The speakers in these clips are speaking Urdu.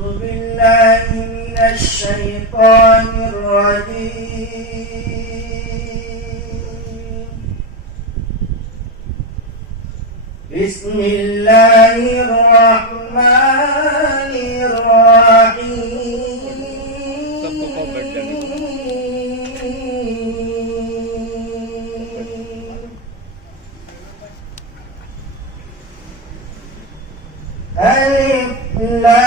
أعوذ بالله من الشيطان الرجيم. بسم الله الرحمن الرحيم. ألف لام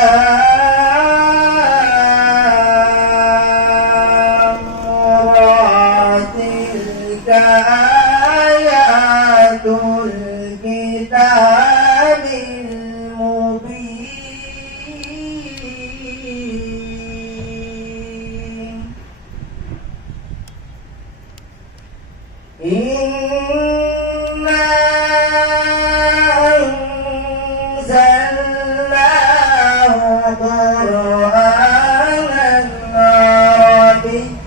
را تلك آيات الكتاب المبين. إنا أنزلناه قرآنا عربيا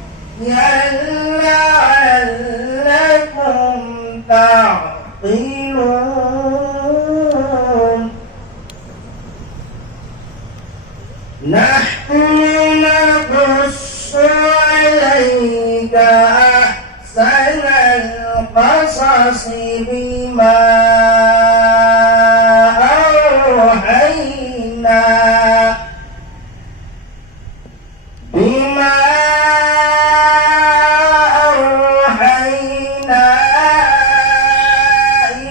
لعلكم تعقلون. نحن نقص عليك أحسن القصص بما أوحينا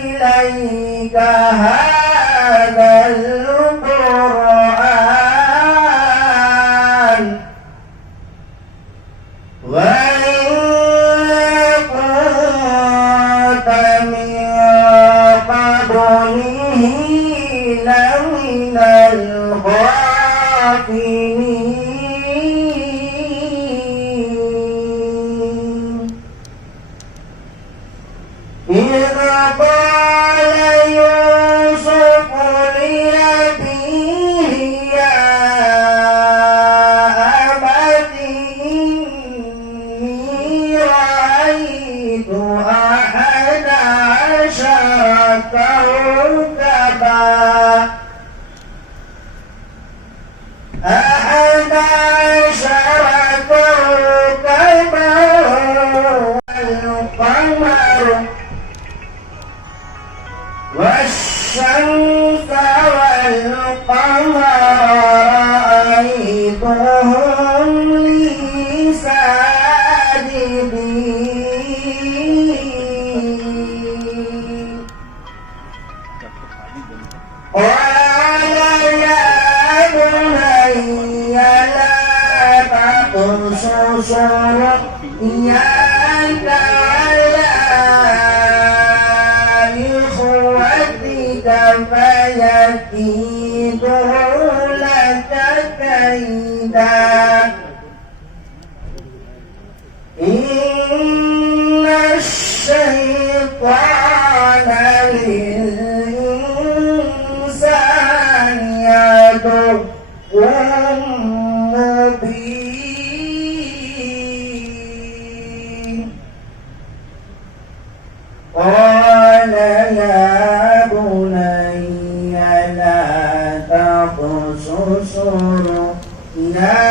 إليك هذا القرآن وإن كنت من قبله لمن الغافلين. إذ قال يوسف لأبيه يا أبت إني رأيت 11 كوكبا والقمر والشمس والقمر رأيتهم لي ساجدين. قال يا بني لا تقصص رؤياك على إخوتك فيكيدوا لك كيدا. إن الشيطان للإنسان عدو مبين. قال يا بني لا تقصص رؤياك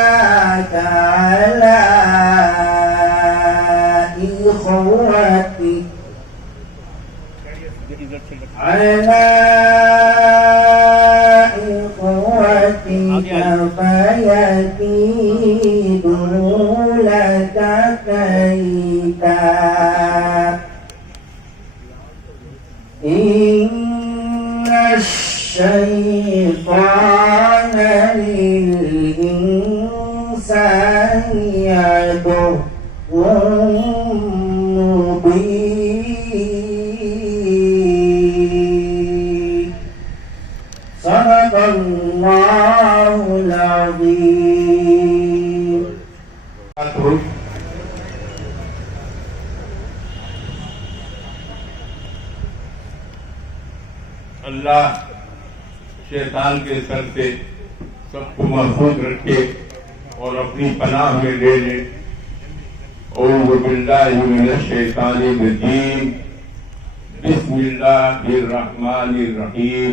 على إخوتك فيكيدوا لك كيدا. إن الشيطان للإنسان عدو مبين. صدق الله العظيم. اللہ شیطان کے سر سے سب کو محفوظ رکھے اور اپنی پناہ میں لے لے. اعوذ باللہ من الشیطان الرجیم. بسم اللہ الرحمن الرحیم.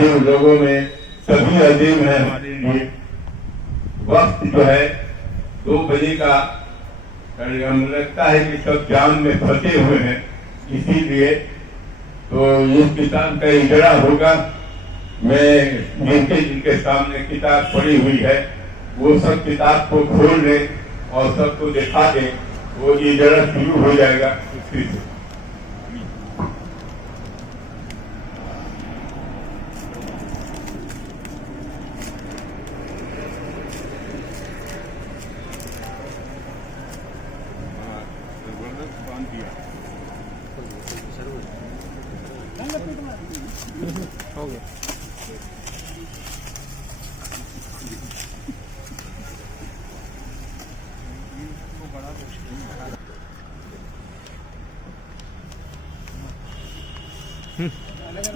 عظیم لوگوں میں سبھی عظیم ہے ہمارے لیے. وقت جو ہے 2 بجے کا ہمیں لگتا ہے کہ سب جام میں پھنسے ہوئے ہیں، اسی لیے تو اس کتاب کا اجرا ہوگا. میں جن کے سامنے کتاب پڑی ہوئی ہے وہ سب کتاب کو کھول لیں اور سب کو دکھا دیں، وہ اجرا شروع ہو جائے گا.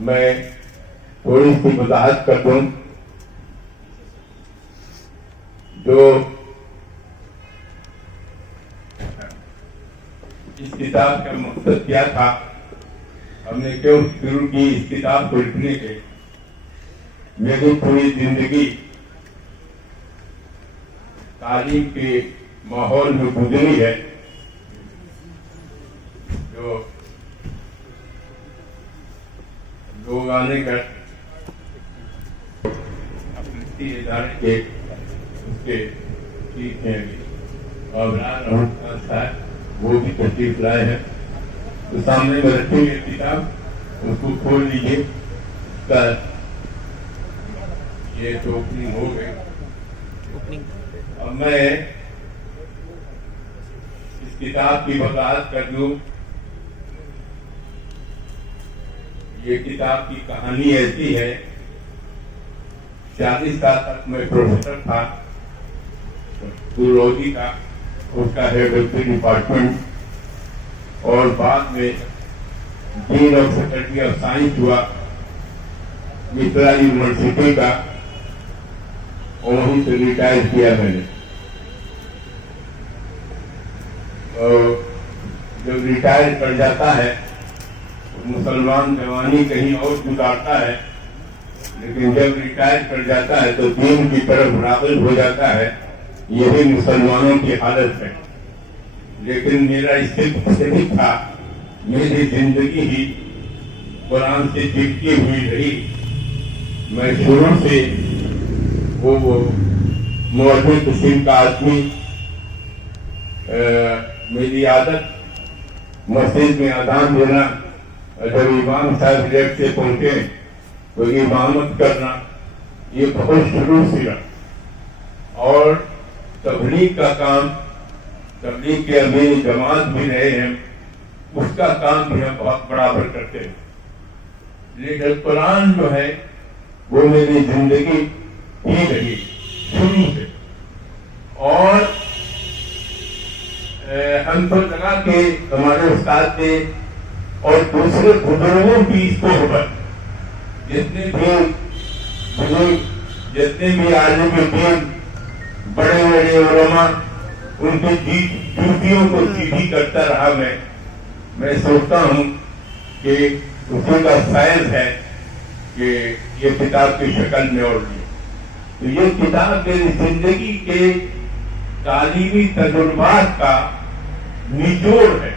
میں تھوڑی سی وضاحت کر دوں. جو اس کتاب کا مقصد کیا تھا، ہم نے کیوں شروع کی اس کتاب کو لکھنے کے. میری پوری زندگی تعلیم کے ماحول میں گزری ہے. جو لوگ آنے کا اپنے ادارے کے اس کے سیکھیں گے اور صاحب وہ بھی تشریف لائے ہیں. تو سامنے میں رکھیں گے کتاب، اس کو کھول لیجیے. یہ تو اوپننگ ہو گئی. اب میں اس کتاب کی وضاحت کر دوں. یہ کتاب کی کہانی ایسی ہے، 40 سال تک میں پروفیسر تھا زولوجی کا، اس کا ہیڈ آف دی ڈپارٹمنٹ، اور بعد میں ڈین آف فیکلٹی آف سائنس ہوا مترا یونیورسٹی کا، اور وہیں سے ریٹائر کیا میں نے. اور جب ریٹائر کر جاتا ہے مسلمان جوانی کہیں اور گزارتا ہے، لیکن جب ریٹائر کر جاتا ہے تو دین کی طرف راغب ہو جاتا ہے. یہی مسلمانوں کی حالت ہے. لیکن میرا اس سے مختلف تھا. میری زندگی ہی قرآن سے چپکی ہوئی رہی. میں شروع سے وہ مولوی قسم کا آدمی. میری عادت مسجد میں اذان دینا، جب امام صاحب لیٹ سے پہنچے تو امامت کرنا، یہ بہت شروع سے رہا. اور تبلیغ کا کام، تبلیغ کے امیر جماعت بھی رہے ہیں، اس کا کام بھی ہم بہت برابر کرتے ہیں. لیکن قرآن جو ہے وہ میری زندگی ہی رہی شروع سے. اور ہم تو لگا کہ ہمارے استاد نے اور دوسرے بزرگوں کی صحبت، جتنے بھی بزرگ، جتنے بھی عالم دین، بڑے بڑے علماء، ان کی ڈیوٹیوں کو سیدھی کرتا رہا. میں سوچتا ہوں کہ اسی کا فیض ہے کہ یہ کتاب کی شکل میں اور لی. تو یہ کتاب میری زندگی کے تعلیمی تجربات کا نچوڑ ہے.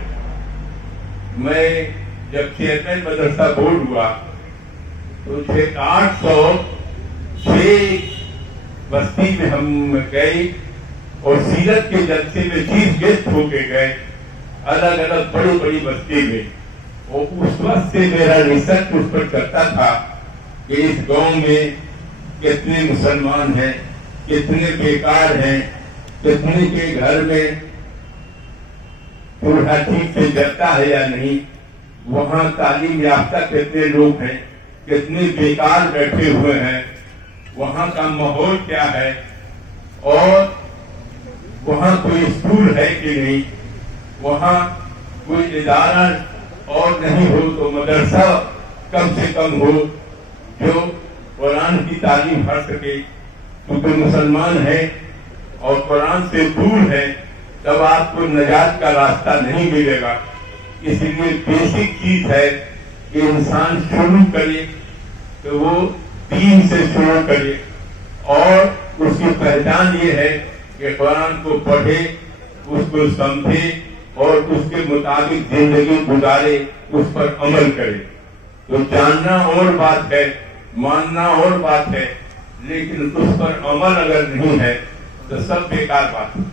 میں جب چیئرمین مدرسہ بورڈ ہوا تو 806 بستی میں ہم گئے اور سیرت کے جلسے میں چیف گیسٹ ہو کے گئے الگ الگ بڑی بڑی بستی میں. اور اس وقت سے میرا ریسرچ اس پر کرتا تھا کہ اس گاؤں میں کتنے مسلمان ہیں، کتنے بیکار ہیں، کتنے کے گھر میں چولہا ٹھیک سے جلتا ہے یا نہیں، وہاں تعلیم یافتہ کتنے لوگ ہیں، کتنے بیکار بیٹھے ہوئے ہیں، وہاں کا ماحول کیا ہے، اور وہاں کوئی اسکول ہے کہ نہیں، وہاں کوئی ادارہ اور نہیں ہو تو مدرسہ کم سے کم ہو جو قرآن کی تعلیم پڑھ سکے. کیونکہ مسلمان ہے اور قرآن سے دور ہے تب آپ کو نجات کا راستہ نہیں ملے گا. اس لیے بیسک چیز ہے کہ انسان شروع کرے تو وہ دین سے شروع کرے، اور اس کی پہچان یہ ہے کہ قرآن کو پڑھے، اس کو سمجھے اور اس کے مطابق زندگی گزارے، اس پر عمل کرے. تو جاننا اور بات ہے، ماننا اور بات ہے، لیکن اس پر عمل اگر نہیں ہے تو سب بیکار بات ہے.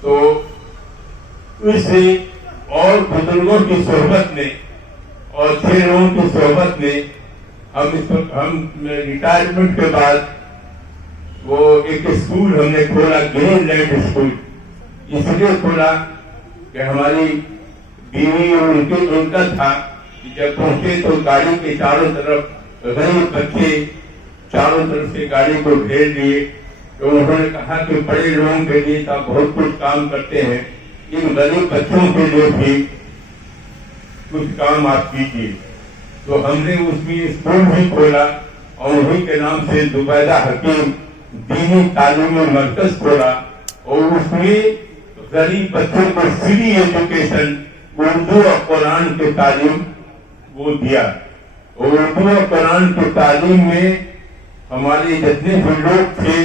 تو اس سے اور بزرگوں کی صحبت میں اور اچھے لوگوں کی صحبت میں ہم ریٹائرمنٹ کے بعد وہ ایک اسکول ہم نے کھولا، گرین لینڈ اسکول. اس لیے کھولا کہ ہماری بیوی اور ان کا تھا کہ جب پہنچے تو گاڑی کے چاروں طرف غریب بچے چاروں طرف سے گاڑی کو گھیر لیے. تو انہوں نے کہا کہ بڑے لوگوں کے لیے آپ بہت کچھ کام کرتے ہیں، ان غریب بچوں کے لیے بھی کچھ کام آپ کیجیے. تو ہم نے اس میں اسکول بھی کھولا اور انہیں کے نام سے زبیدہ حکیم دینی تعلیمی مرکز کھولا، اور اس میں غریب بچوں کو فری ایجوکیشن اردو اور قرآن کی تعلیم وہ دیا. اور اردو اور قرآن کی تعلیم میں ہمارے جتنے بھی لوگ تھے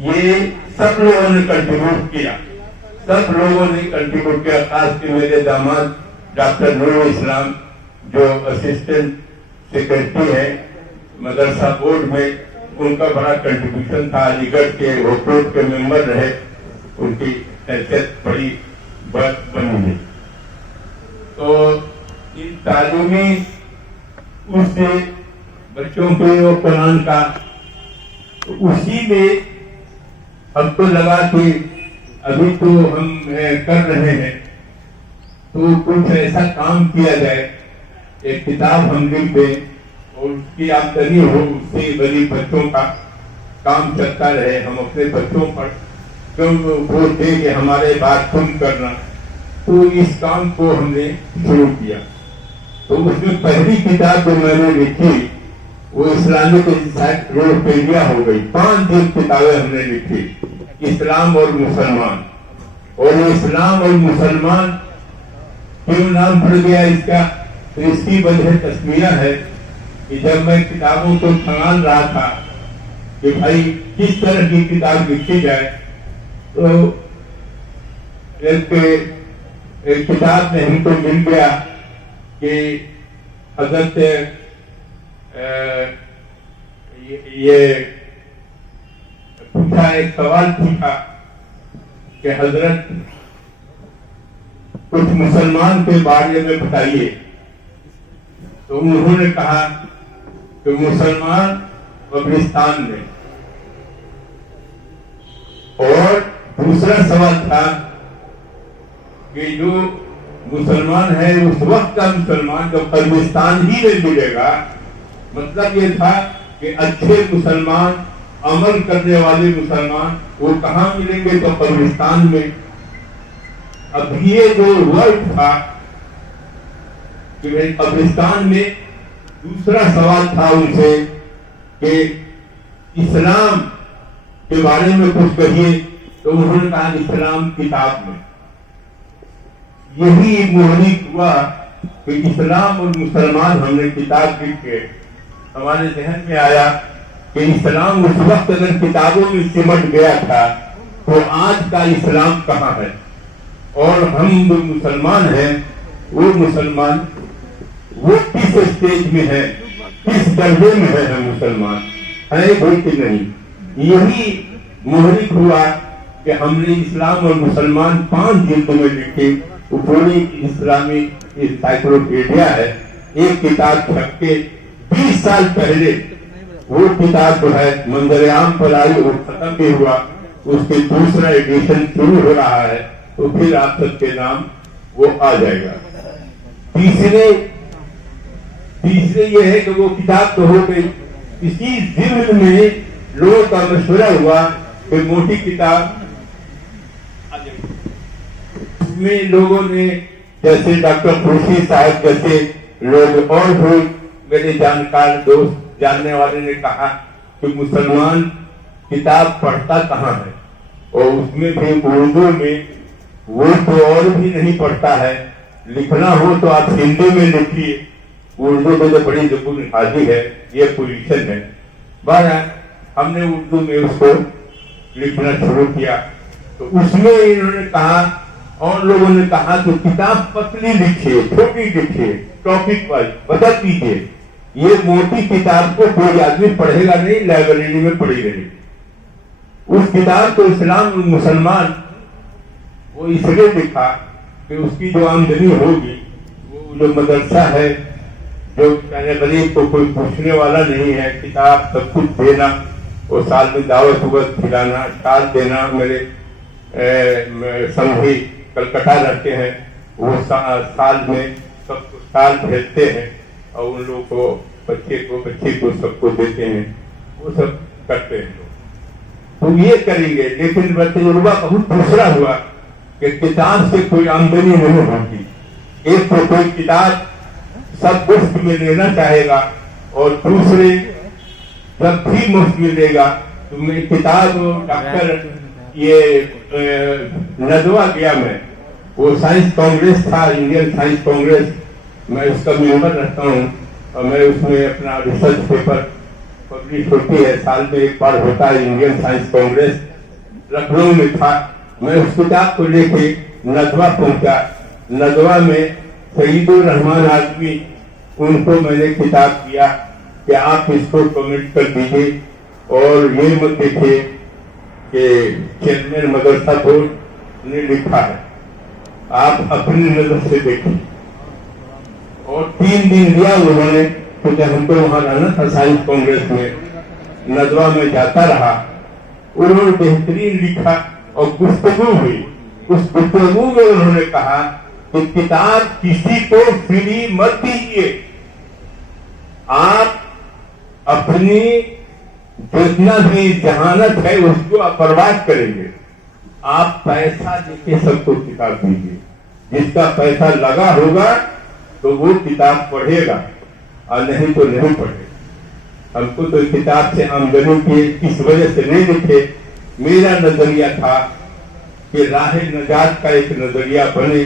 یہ سب لوگوں نے کنٹریبیوٹ کیا، سب لوگوں نے کنٹریبیوٹ کیا. خاص کے میرے داماد ڈاکٹر نور اسلام جو اسسٹنٹ سیکرٹری ہے مدرسہ بورڈ میں، ان کا بڑا کنٹریبیوشن تھا. علی گڑھ کے حکومت کے ممبر رہے، ان کی حیثیت بڑی بنی ہے. تو ان تعلیمی اس سے بچوں کے اور قرآن کا اسی میں ہم کو لگا کہ ابھی تو ہم کر رہے ہیں تو کچھ ایسا کام کیا جائے، ایک کتاب ہم لکھ دیں اور اس کی آمدنی ہو، اس سے غریب بچوں کا کام چلتا رہے. ہم اپنے بچوں پر کیوں بولتے کہ ہمارے بات سن کرنا. تو اس کام کو ہم نے شروع کیا. تو اس میں پہلی کتاب جو میں نے لکھی وہ اسلامک انسائکلوپیڈیا ہو گئی. 5 جلد کتابیں ہم نے لکھی، اسلام اور مسلمان. اور اسلام اور مسلمان کیوں نام پڑ گیا اس کا؟ تو اس کی وجہ تسمیہ ہے کہ جب میں کتابوں کو چھان رہا تھا کہ بھائی کس طرح کی کتاب لکھی جائے، تو ایک کتاب میں ہم کو مل گیا کہ حضرت یہ پوچھا، ایک سوال پوچھا کہ حضرت کچھ مسلمان کے بارے میں بتائیے. تو انہوں نے کہا کہ مسلمان قبرستان میں. اور دوسرا سوال تھا کہ جو مسلمان ہے اس وقت کا مسلمان جو قبرستان ہی میں ملے گا. مطلب یہ تھا کہ اچھے مسلمان، عمل کرنے والے مسلمان وہ کہاں ملیں گے؟ تو قبرستان میں. اب یہ جو ورڈ تھا کہ قبرستان میں. دوسرا سوال تھا ان سے کہ اسلام کے بارے میں کچھ کہیے. تو انہوں نے کہا اسلام کتاب میں. یہی محرک ہوا کہ اسلام اور مسلمان ہم نے کتاب لکھ کے ہمارے ذہن میں آیا کہ اسلام اس وقت اگر کتابوں میں سمٹ گیا تھا تو آج کا اسلام کہاں ہے؟ اور ہم جو مسلمان ہیں وہ مسلمان وہ کس اسٹیج میں ہے، کس درجے میں ہے ہم مسلمان ہیں کوئی کہ نہیں. یہی محرک ہوا کہ ہم نے اسلام اور مسلمان 5 جلدوں میں لکھی. وہ پوری اسلامی انسائکلوپیڈیا ہے. ایک کتاب چھپ کے 20 سال پہلے وہ کتاب جو ہے منظر عام پر آئی، وہ ختم بھی ہوا، اس کے دوسرا ایڈیشن شروع ہو رہا ہے، تو پھر آپ سب کے نام وہ آ جائے گا۔ تیسرے یہ ہے کہ وہ کتاب تو ہو گئی، اسی ضمن میں لوگوں کا مشورہ ہوا کہ موٹی کتاب آ جائے گی۔ اس میں لوگوں نے جیسے ڈاکٹر خورشید صاحب جیسے لوگ اور بھی میرے جانکار دوست جاننے والے نے کہا کہ مسلمان کتاب پڑھتا کہاں ہے، اور اس میں بھی اردو میں وہ تو اور بھی نہیں پڑھتا ہے، لکھنا ہو تو آپ ہندی میں لکھیے، اردو میں تو بڑی زبان حاضی ہے، یہ پوزیشن ہے۔ بہرحال ہم نے اردو میں اس کو لکھنا شروع کیا، تو اس میں انہوں نے کہا اور لوگوں نے کہا کہ کتاب پتلی لکھیے، چھوٹی لکھیے، ٹاپک وائز بدل دیجیے، یہ موٹی کتاب کو کوئی آدمی پڑھے گا نہیں، لائبریری میں پڑھی رہے گی۔ اس کتاب کو اسلام اور مسلمان وہ اس لیے لکھا کہ اس کی جو آمدنی ہوگی، وہ جو مدرسہ ہے، جو غریب کو کوئی پوچھنے والا نہیں ہے، کتاب سب کچھ دینا، وہ سال میں دعوت وقت کھلانا، شال دینا، میرے سمجھی کلکتہ رہتے ہیں، وہ سال میں سب کو شال بھیجتے ہیں اور ان لوگوں کو بچے کو سب کو دیتے ہیں، وہ سب کرتے ہیں لوگ۔ تو یہ کریں گے، لیکن تجربہ بہت دوسرا ہوا کہ کتاب سے کوئی آمدنی نہیں ہوتی۔ ایک تو کوئی کتاب سب مفت میں لینا چاہے گا، اور دوسرے جب بھی مفت ملے گا تو میں کتاب ڈاکٹر یہ ندوہ گیا، میں وہ سائنس کانگریس تھا، انڈین سائنس کانگریس، میں اس کا ممبر رہتا ہوں، اور میں اس میں اپنا ریسرچ پیپر پبلش ہوتی ہے، سال میں ایک بار ہوتا ہے انڈین سائنس کانگریس، لکھنؤ میں تھا۔ میں اس کتاب کو لے کے ندوہ پہنچا، ندوہ میں سعید الرحمان آدمی، ان کو میں نے کتاب دیا کہ آپ اس کو کمنٹ کر دیجیے، اور یہ مت دیکھیے کہ چیئرمین مدرسہ بورڈ نے لکھا ہے، آپ اپنی نظر سے دیکھیں۔ اور 3 دن لیا انہوں نے، کیونکہ ہم کو وہاں رہنا تھا سائنس کانگریس میں، ندوہ میں جاتا رہا، انہوں نے بہترین لکھا اور گفتگو ہوئی۔ اس گفتگو میں انہوں نے کہا کہ کتاب کسی کو فری مت دیجیے، آپ اپنی جتنا بھی ذہانت ہے اس کو آپ برباد کریں گے، آپ پیسہ دے کے سب کو کتاب دیجیے، جس کا پیسہ لگا ہوگا تو وہ کتاب پڑھے گا، اور نہیں تو نہیں پڑھے۔ ہم کو تو کتاب سے آمدنی کی اس وجہ سے نہیں لکھے، میرا نظریہ تھا کہ راہ نجات کا ایک نظریہ بنے،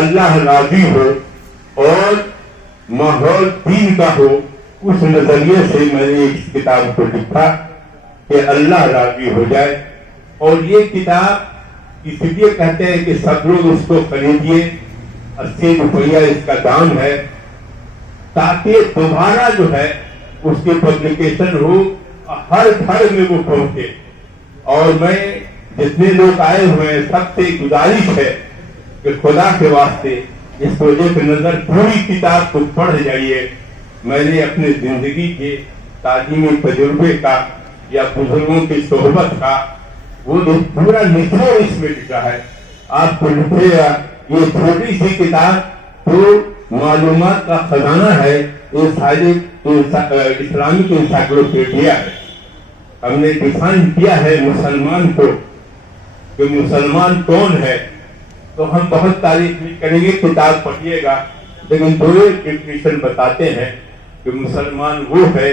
اللہ راضی ہو اور ماحول دین کا ہو، اس نظریے سے میں نے اس کتاب کو لکھا کہ اللہ راضی ہو جائے۔ اور یہ کتاب اس لیے کہتے ہیں کہ سب لوگ اس کو خریدیے، 80 روپیہ اس کا دام ہے، تاکہ دوبارہ جو ہے اس کی پبلیکیشن ہو، ہر گھر میں وہ پہنچے۔ اور میں جتنے لوگ آئے ہوئے ہیں سب سے گزارش ہے کہ خدا کے واسطے اس کو ایک نظر پوری کتاب کو پڑھ جائیے۔ میں نے اپنے زندگی کے تعلیمی تجربے کا یا بزرگوں کی صحبت کا وہ پورا نچوڑ اس میں لکھا ہے، آپ کو لکھے گا۔ یہ چھوٹی سی کتاب تو معلومات کا خزانہ ہے، یہ سارے اسلامک انسائکلوپیڈیا ہے۔ ہم نے ڈیفائن کیا ہے مسلمان کو کہ مسلمان کون ہے، تو ہم بہت تعریف بھی کریں گے، کتاب پڑھیے گا، لیکن دو ڈیفینیشن بتاتے ہیں کہ مسلمان وہ ہے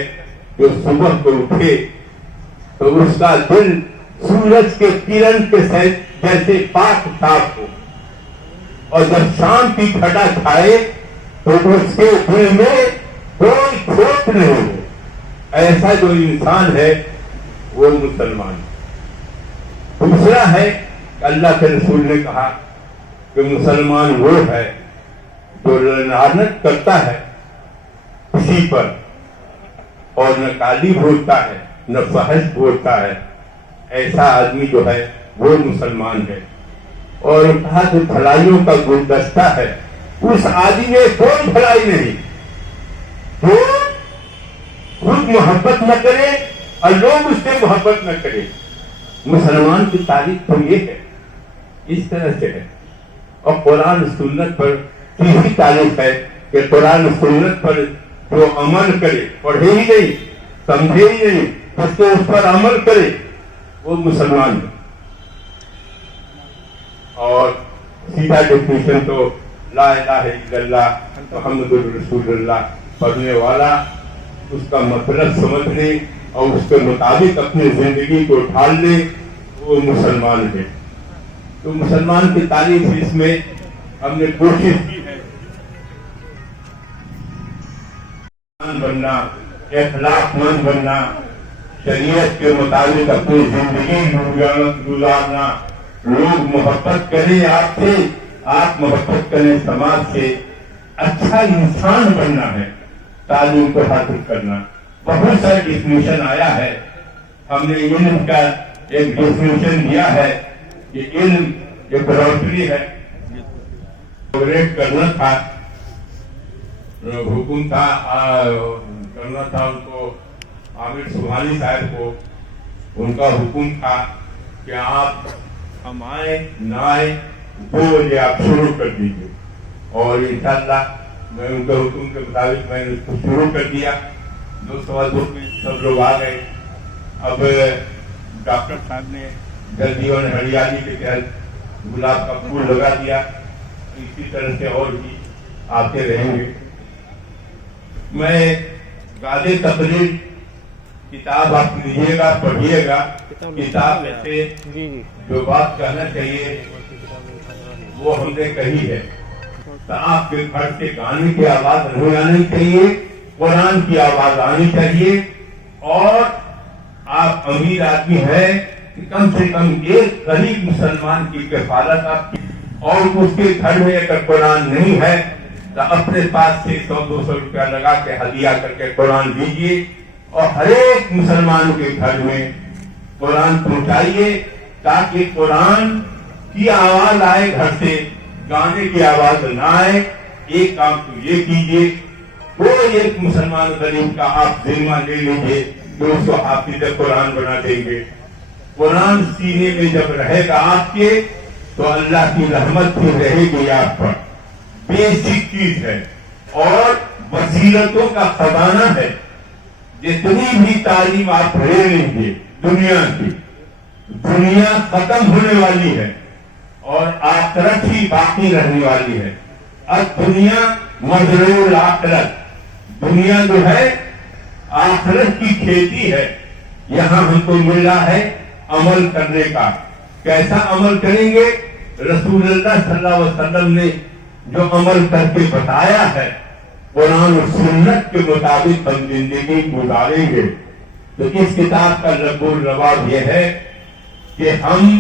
جو صبح کو اٹھے تو اس کا دل سورج کے کرن کے جیسے پاک صاف ہو، اور جب شام کی گھٹا چھائے تو اس کے دل میں کوئی کھوٹ نہیں ہو۔ ایسا جو انسان ہے وہ مسلمان۔ دوسرا ہے اللہ کے رسول نے کہا کہ مسلمان وہ ہے جو لعنت کرتا ہے کسی پر، اور نہ گالی بولتا ہے نہ فحش بولتا ہے، ایسا آدمی جو ہے وہ مسلمان ہے۔ اور کہا کہ بھلائیوں کا گلدستہ ہے، اس آدمی میں کوئی بھلائی نہیں جو خود محبت نہ کرے اور لوگ اس سے محبت نہ کرے. مسلمان کی تاریخ تو یہ ہے، اس طرح سے ہے. اور قرآن سنت پر تیسری تاریخ ہے کہ قرآن سنت پر جو عمل کرے، پڑھے ہی نہیں، سمجھے ہی نہیں، بس تو اس پر عمل کرے، وہ مسلمان ہے. اور سیدھا ڈیفینیشن تو لا الہ الا اللہ محمد رسول اللہ پڑھنے والا اس کا مطلب سمجھ لے اور اس کے مطابق اپنی زندگی کو ڈھال لے، وہ مسلمان ہے. تو مسلمان کی تعریف اس میں ہم نے کوشش کی ہے بننا، اخلاق مند بننا، شریعت کے مطابق اپنی زندگی گزارنا، لوگ محبت کریں آپ سے، آپ محبت کریں سماج سے، اچھا انسان بننا ہے، تعلیم کو حاصل کرنا. بہت سارا ڈیفینیشن آیا ہے. ہم نے علم کا ایک ڈیفینیشن دیا ہے کہ علم ایک روشنی ہے. کرنا تھا، حکم تھا کرنا تھا ان کو، عامر سبحانی صاحب کو، ان کا حکم تھا کہ آپ ہم آئے نہ آئے 2 بجے آپ شروع کر دیجیے. اور انشاءاللہ میں ان کے حکم کے مطابق میں نے اس کو شروع کر دیا. 2:15 میں سب لوگ آ گئے. اب ڈاکٹر صاحب نے جلدی اور ہریالی کے تحت گلاب کا پھول لگا دیا. اسی طرح سے اور بھی آتے رہیں گے. میں غازی تقریر کتاب آپ لیجیے گا، پڑھیے گا. کتاب میں سے جو بات کہنا چاہیے وہ ہم نے کہی ہے. آپ کے گھر سے گانے کی آواز نہیں آنی چاہیے، قرآن کی آواز آنی چاہیے. اور آپ امیر آدمی ہیں کہ کم سے کم ایک غریب مسلمان کی کفالت آپ کی، اور اس کے گھر میں اگر قرآن نہیں ہے تو اپنے پاس سے 100-200 روپیہ لگا کے ہدیہ کر کے قرآن دیجیے اور ہر ایک مسلمان کے گھر میں قرآن پہنچائیے تاکہ قرآن کی آواز آئے گھر سے، گانے کی آواز نہ آئے. ایک کام تو یہ کیجیے، کوئی ایک مسلمان غریب کا آپ ذمہ لے لیجیے کہ اس کو حافظ قرآن بنا دیں گے. قرآن سینے میں جب رہے گا آپ کے تو اللہ کی رحمت بھی رہے گی آپ پر. بیسک چیز ہے اور بصیرتوں کا خزانہ ہے. جتنی بھی تعلیم آپ لے لیجیے دنیا کی، دنیا ختم ہونے والی ہے اور آخرت ہی باقی رہنے والی ہے. اب دنیا مزرعہ الآخرت، دنیا جو ہے آخرت کی کھیتی ہے. یہاں ہم کو ملا ہے عمل کرنے کا. کیسا عمل کریں گے؟ رسول اللہ صلی اللہ علیہ وسلم نے جو عمل کر کے بتایا ہے قرآن و سنت کے مطابق ہم زندگی گزاریں گے. تو اس کتاب کا لب و لباب یہ ہے کہ ہم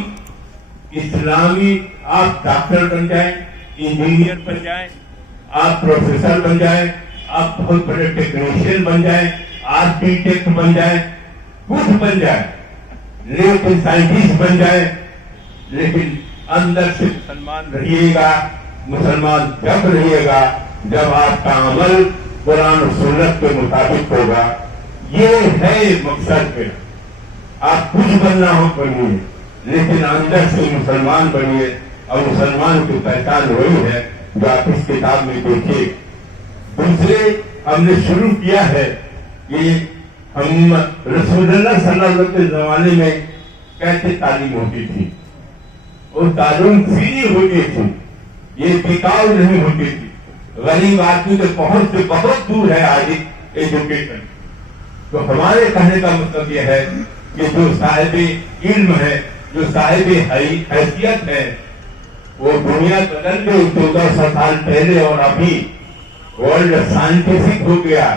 اسلامی، آپ ڈاکٹر بن جائیں، انجینئر بن جائیں، آپ پروفیسر بن جائیں، آپ بہت بڑے ٹیکنیشین بن جائیں، آرکیٹیکٹ بن جائیں، کچھ بن جائیں، لیکن سائنٹسٹ بن جائیں، لیکن اندر سے مسلمان رہیے گا. مسلمان جب رہیے گا جب آپ کا عمل قرآن و سنت کے مطابق ہوگا. یہ ہے مقصد پہ. آپ کچھ بننا ہو بنیے لیکن اندر سے مسلمان بنیے. اور مسلمان کی پہچان وہی ہے جو آپ اس کتاب میں دیکھیے. دوسرے ہم نے شروع کیا ہے کہ ہم رسول اللہ صلی اللہ علیہ وسلم کے زمانے میں کیسے تعلیم ہوتی تھی. اور تعلیم فری ہوتی تھی، یہ ٹکاؤ نہیں ہوتی تھی. غریب آدمی کے پہنچ سے بہت دور ہے آج ایجوکیشن. تو ہمارے کہنے کا مطلب یہ ہے کہ جو صاحب علم ہے، جو صاحب حیثیت ہے، وہ دنیا بدل گئی 1400 سال پہلے. اور ابھی ورلڈ سائنٹیفک ہو گیا،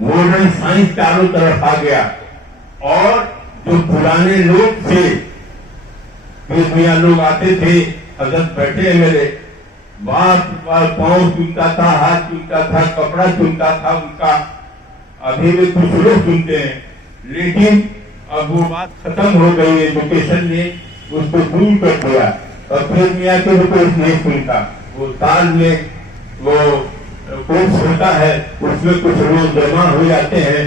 ماڈرن سائنس چاروں طرف آ گیا. اور جو پرانے لوگ تھے، میاں لوگ آتے تھے، حضرت بیٹھے میرے باپ پاؤں چنتا تھا، ہاتھ چنتا تھا، کپڑا چنتا تھا ان کا. ابھی بھی کچھ لوگ چنتے ہیں لیکن اب وہ بات ختم ہو گئی. ایجوکیشن نے اس کو دور کر دیا اور پھر میاں کے بھی کوئی نہیں سنتا. وہ سال میں وہ کورس ہوتا ہے، اس میں کچھ لوگ جمع ہو جاتے ہیں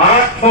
800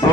2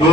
2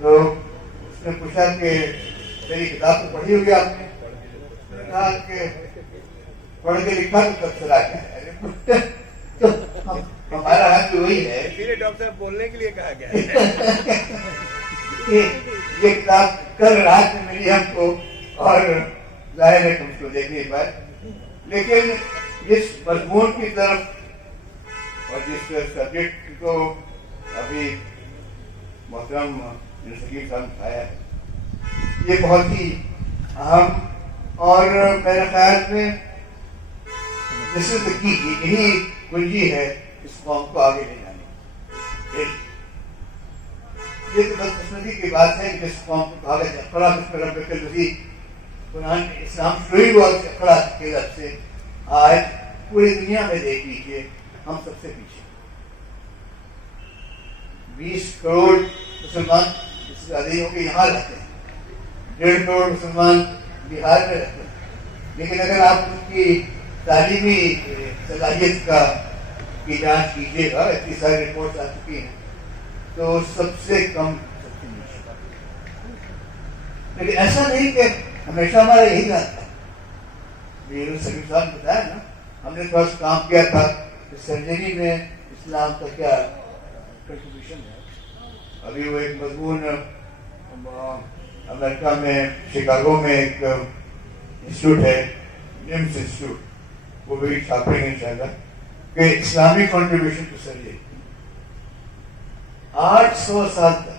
تو اس نے پوچھا کہ میری کتاب تو پڑھی ہوگی آپ نے؟ اس نے کہا کہ پڑھ کے لکھا تو تب چلا گیا. تو ہمارا حق وہی ہے اسی ڈاکٹر صاحب بولنے کے لیے کہا گیا کہ یہ کتاب کل رات میں ملی ہم کو اور ظاہر ہے تم کو دیکھنے پر، لیکن جس مضمون کی طرف اور جس سبجیکٹ کو ابھی محترم شکیل صاحب نے کھایا ہے، یہ بہت ہی اہم اور میرے خیال میں جس کی یہی کنجی ہے اس قوم کو آگے لے جانے. یہ تو بدقسمتی کی بات ہے کہ جس قوم کو آگے اقرا بسم ربک الذی قرآن اسلام شروع ہوا اقرا کے لفظ سے، آج پوری دنیا میں دیکھ لیجیے ہم سب سے پیچھے. 20 کروڑ مسلمان اس زیادہ کے یہاں رہتے ہیں، 1.5 کروڑ مسلمان بہار میں رہتے ہیں، لیکن اگر آپ ان کی تعلیمی صلاحیت کی جانچ کیجیے گا، اتنی ساری رپورٹس آ چکی ہیں، تو سب سے کم سب سے نیچے. لیکن ایسا نہیں کہ ہمیشہ ہمارا یہی رہتا ہے. سلیم صاحب نے بتایا نا، ہم نے تھوڑا سا کام کیا تھا کہ سرجری میں اسلام کا کیا کنٹریبیوشن ہے. ابھی وہ ایک مضمون امریکہ میں شکاگو میں ایک انسٹیٹیوٹ ہے، نیمس انسٹیٹیوٹ، وہ بھی چھاپیں گے انشاءاللہ کہ اسلامی کنٹریبیوشن ٹو سرجری. 800 سال تک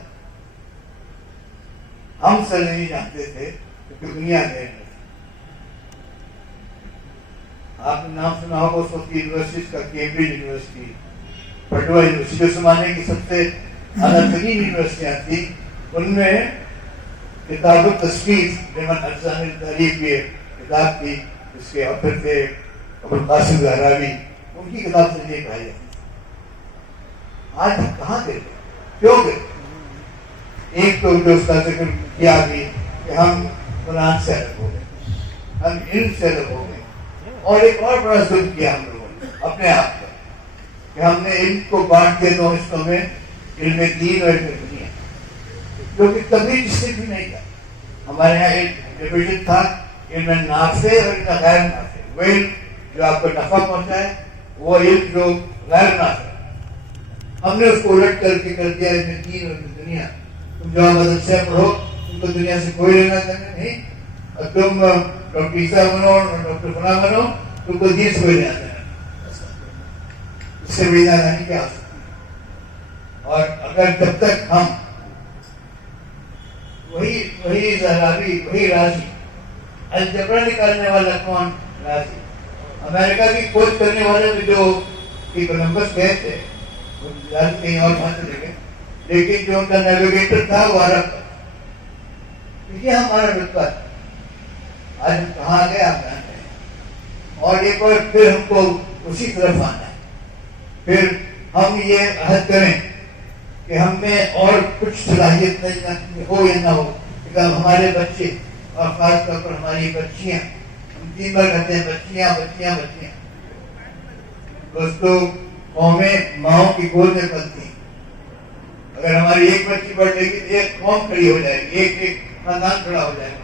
ہم سرجری جانتے تھے کہ دنیا میں آپ نے نام سنا ہوگا اس وقت یونیورسٹیز کا، کیمبرج یونیورسٹی، پٹوا یونیورسٹی، جو زمانے کی سب سے اعلیٰ ترین یونیورسٹیاں تھیں، ان میں کتاب التشخیص لمن اجزام التعریف یہ کتاب تھی جس کے آتھر تھے ابوالقاسم زہراوی، ان کی کتاب سے یہ پڑھائی جاتی. آج ہم کہاں گئے، کیوں گئے؟ ایک تو جو اس کا ذکر کیا بھی کہ ہم قرآن سے الگ ہو گئے، ہم علم سے الگ ہو گئے، اور ایک اور بڑا ظلم کیا ہم لوگوں نے اپنے آپ پر کہ ہم نے علم کو بانٹ دیا 2 حصوں میں، علم دین اور علم دنیا، جو کہ کبھی جس سے بھی نہیں تھا. ہمارے یہاں ایک ڈویژن تھا، علم نافع اور علم غیر نافع. وہ علم جو آپ کو نفع پہنچائے، وہ علم جو غیر نافع. ہم نے اس کو الٹ کر کے کر دیا علم دین اور علم دنیا. تم جو مدرسے پڑھو تم کو دنیا سے کوئی لینا دینا نہیں، اور تم ڈاکٹر عیسیٰ بنو اور ڈاکٹر فلاں بنو، تم کو دین سے کوئی لینا دینا. اس سے بڑی نادانی کیا ہو سکتی ہے؟ اور اگر جب تک ہم وہی زہراوی، وہی رازی، الجبرا نکالنے والا کون؟ رازی. امریکہ کی کھوج کرنے والے بھی جو کولمبس گئے تھے، کہیں اور وہاں چلے گئے، لیکن جو ان کا نیویگیٹر تھا وہ عرب تھا. یہ ہمارا رتبہ تھا. آج ہم کہاں گئے آپ جانتے ہیں. اور ایک بار پھر ہم کو اسی طرف آنا ہے. پھر ہم یہ عہد کریں کہ ہم میں اور کچھ صلاحیت نہیں ہو یا نہ ہو، کہ ہمارے بچے اور خاص طور پر ہماری بچیاں، ہم 3 بار کہتے ہیں بچیاں بچیاں بچیاں. دوستو، قومیں ماؤں کی گود میں پلتی ہیں. اگر ہماری ایک بچی بڑھ جائے گی تو ایک قوم کھڑی ہو جائے گی، ایک خاندان کھڑا ہو جائے گا.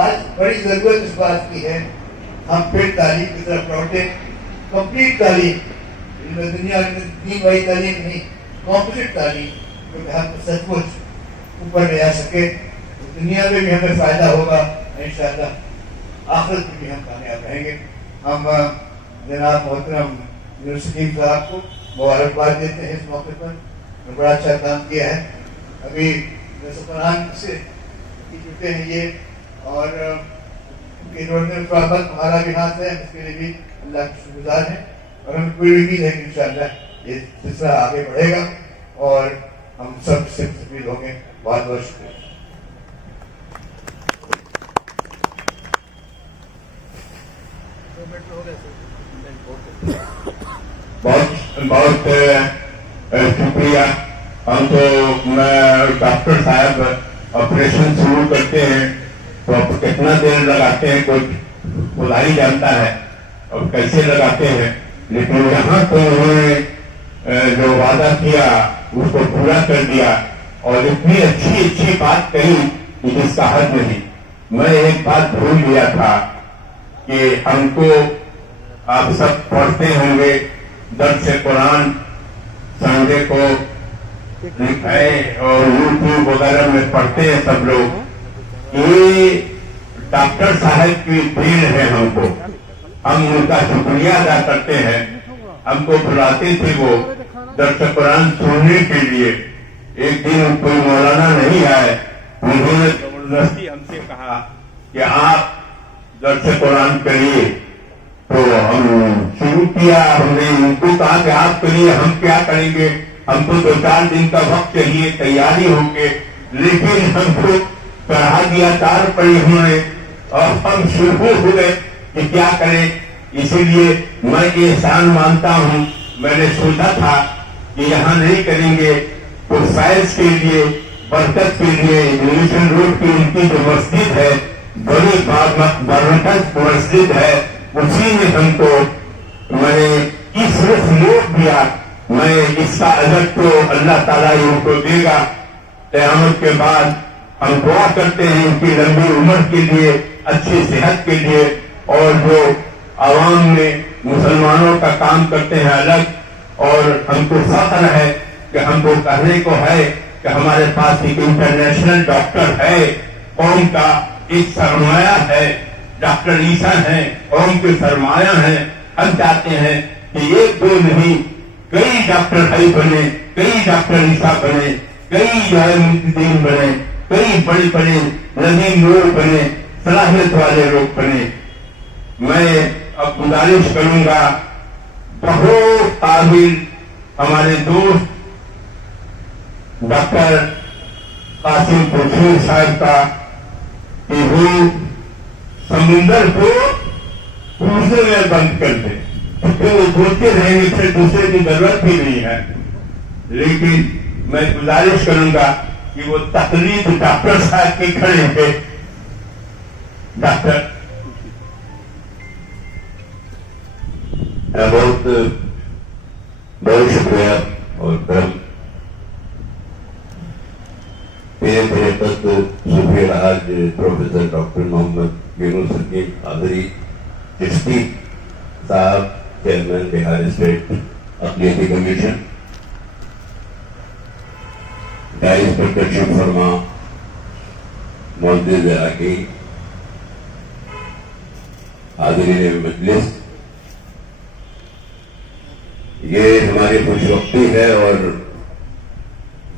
آج بڑی ضرورت اس بات کی ہے ہم پھر تعلیم کی طرف لوٹیں. کمپلیٹ تعلیم، دنیا دین والی تعلیم نہیں، کمپلیٹ تعلیم، کیونکہ ہم سچ مچ اوپر لے جا سکے. دنیا میں بھی ہمیں فائدہ ہوگا انشاءاللہ، آخرت میں بھی ہم کامیاب رہیں گے. ہم جناب محترم سلیم صاحب کو مبارکباد دیتے ہیں اس موقع پر. بڑا اچھا کام کیا ہے. ابھی قرآن سے جڑتے ہیں یہ، اور ان کے جوڑنے میں تھوڑا بہت ہمارا بھی ہاتھ ہے، اس کے لیے بھی اللہ کا شکر گزار ہے. اور ہمیں پوری امید ہے کہ انشاءاللہ یہ سلسلہ آگے بڑھے گا اور ہم سب سے مستفید ہوں گے. بہت بہت شکریہ. بہت شکریہ. ہم تو ڈاکٹر صاحب آپریشن شروع کرتے ہیں تو کتنا دیر لگاتے ہیں کچھ خدا ہی جانتا ہے اور کیسے لگاتے ہیں، لیکن یہاں تو انہوں نے جو وعدہ کیا اس کو پورا کر دیا اور اتنی اچھی اچھی بات کہی کہ جس کا حد نہیں. میں ایک بات بھول گیا تھا کہ ہم کو آپ سب پڑھتے ہوں گے درس قرآن سنڈے کو لکھائے اور یوٹیوب وغیرہ میں پڑھتے ہیں سب لوگ. یہ ڈاکٹر صاحب کی دین ہے ہم کو, ہم ان کا شکریہ ادا کرتے ہیں. ہم کو بلاتے تھے وہ درس قرآن سننے کے لیے. ایک دن کوئی مولانا نہیں آئے, انہوں نے زبردستی ہم سے کہا کہ آپ درس قرآن کریے. تو ہم شروع کیا, ہم نے ان کو کہا کہ آپ کریے, ہم کیا کریں گے, ہم کو 2-4 دن کا وقت چاہیے تیاری ہو کے. لیکن ہم کو پڑھا دیا, 4 پڑھی انہوں نے اور ہم شروع ہوئے کہ کیا کریں. اسی لیے میں یہ احسان مانتا ہوں. میں نے سوچا تھا کہ یہاں نہیں کریں گے تو فیض کے لیے, برکت کے لیے ایجوکیشن روڈ کی ان کی جو مسجد ہے, بڑی برکت مسجد ہے, اسی میں ہم کو میں نے اس رخ موڑ دیا. میں اس کا اجر تو اللہ تعالیٰ ان کو دے گا قیامت کے بعد. ہم دعا کرتے ہیں ان کی لمبی عمر کے لیے, اچھی صحت کے لیے, اور جو عوام میں مسلمانوں کا کام کرتے ہیں الگ. اور ہم کو فخر ہے کہ ہم کو کہنے کو ہے کہ ہمارے پاس ایک انٹرنیشنل ڈاکٹر ہے, قوم کا ایک سرمایہ ہے. ڈاکٹر عیسیٰ ہیں, قوم کے سرمایہ ہیں. ہم چاہتے ہیں کہ ایک دو نہیں, کئی ڈاکٹر بھائی بنے, کئی ڈاکٹر عیسیٰ بنے, کئی دین بنے, کئی بڑے بڑے نظیم لوگ بنے, صلاحیت والے لوگ بنے. میں اب گزارش کروں گا بہت قابل ہمارے دوست ڈاکٹر قاسم پرشور صاحب کا کہ وہ سمندر کو کروزے میں بند کر دیں, کیونکہ وہ بولتے رہیں گے پھر دوسرے کی ضرورت بھی نہیں ہے. لیکن میں گزارش کروں گا کہ وہ تقلید ڈاکٹر صاحب کی کھڑے تھے. ڈاکٹر بہت بہت شکریہ اور کرم. میرے دیر تک صوفی الحاج پروفیسر ڈاکٹر محمد یونس حکیم قادری چشتی صاحب, چیئرمین بہار اسٹیٹ اقلیتی کمیشن, دائز پر تشریف فرما معزز اراکین, حاضرین مجلس. یہ ہماری خوش وقتی ہے اور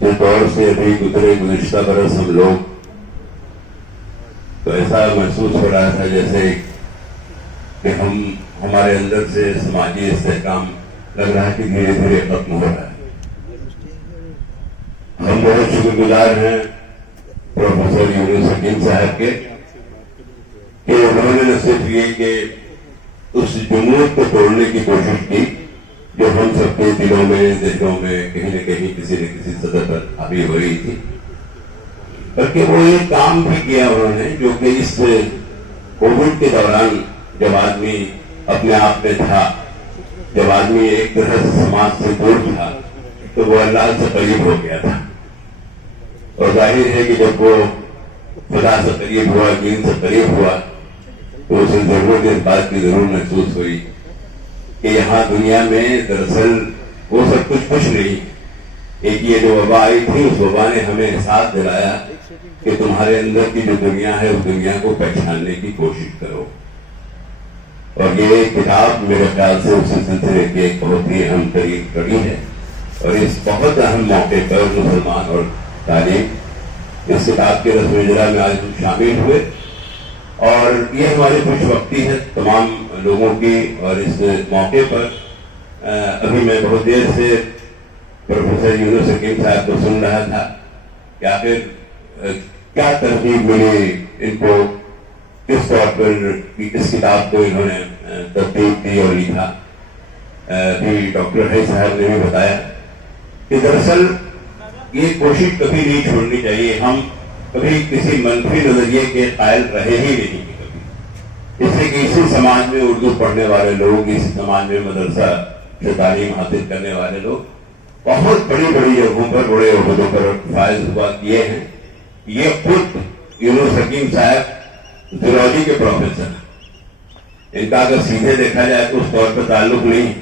جس دور سے ابھی گزرے گزشتہ برس ہم لوگ, تو ایسا محسوس ہو رہا تھا جیسے کہ ہمارے اندر سے سماجی استحکام لگ رہا ہے کہ دھیرے دھیرے ختم ہو رہا ہے. ہم بہت شکر گزار ہیں پروفیسر یونس حکیم صاحب کے کہ انہوں نے نہ صرف یہ کہ اس جمود کو توڑنے کی کوشش کی جو ہم سب کے دلوں میں, ذہنوں میں کہیں نہ کہیں کسی نہ کسی سطح پر حاوی ہو رہی تھی, بلکہ وہ یہ کام بھی کیا انہوں نے جو کہ اس کووڈ کے دوران جب آدمی اپنے آپ میں تھا, جب آدمی ایک طرح سے سماج سے دور تھا, تو وہ اللہ سے قریب ہو گیا تھا. اور ظاہر ہے کہ جب وہ خدا سے قریب ہوا, دین سے قریب ہوا, تو اسے ضرورت اس بات کی ضرور محسوس ہوئی کہ یہاں دنیا میں دراصل وہ سب کچھ نہیں. ایک یہ جو وبا آئی تھی, اس وبا نے ہمیں احساس دلایا کہ تمہارے اندر کی جو دنیا ہے اس دنیا کو پہچاننے کی کوشش کرو. اور یہ کتاب میرے خیال سے اس سلسلے کی ایک بہت ہی اہم ترین کڑی ہے. اور اس بہت اہم موقع پر مسلمان اور تعلیم اس کتاب کے رسم اجرا میں آج ہم شامل ہوئے, اور یہ ہماری خوش وقتی ہے تمام لوگوں کی. اور اس موقع پر ابھی میں بہت دیر سے پروفیسر یونس حکیم صاحب کو سن رہا تھا کہ آخر کیا ترغیب ملی ان کو, کس طور پر اس کتاب کو انہوں نے ترتیب دی اور لکھا. ابھی ڈاکٹر حی صاحب نے بھی بتایا کہ دراصل یہ کوشش کبھی نہیں چھوڑنی چاہیے. ہم کبھی کسی منفی نظریے کے قائل رہے ہی نہیں کبھی. اس لیے کہ اسی سماج میں اردو پڑھنے والے لوگ, اسی سماج میں مدرسہ سے تعلیم حاصل کرنے والے لوگ بہت بڑی بڑی جگہوں پر بڑے عہدوں پر فائز ہوا کیے ہیں. یہ خود یونس حکیم صاحب زولوجی کے پروفیسر ہیں. ان کا اگر سیدھے دیکھا جائے تو اس طور پر تعلق نہیں.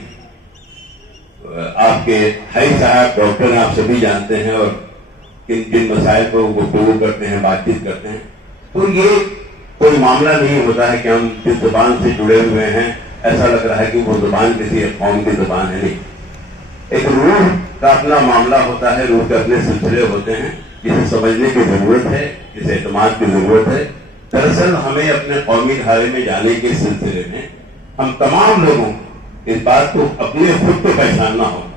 آپ کے ہائی صاحب ڈاکٹر آپ سبھی جانتے ہیں اور کن کن مسائل پر گفتگو کرتے ہیں, بات چیت کرتے ہیں. تو یہ کوئی معاملہ نہیں ہوتا ہے کہ ہم جس زبان سے جڑے ہوئے ہیں ایسا لگ رہا ہے کہ وہ زبان کسی ایک قوم کی زبان ہے. نہیں, ایک روح کا اپنا معاملہ ہوتا ہے, روح کے اپنے سلسلے ہوتے ہیں جسے سمجھنے کی ضرورت ہے, جسے اعتماد کی ضرورت ہے. دراصل ہمیں اپنے قومی دھارے میں جانے کے سلسلے میں ہم تمام لوگوں اس بات کو اپنے خود کو پہچاننا ہوگا.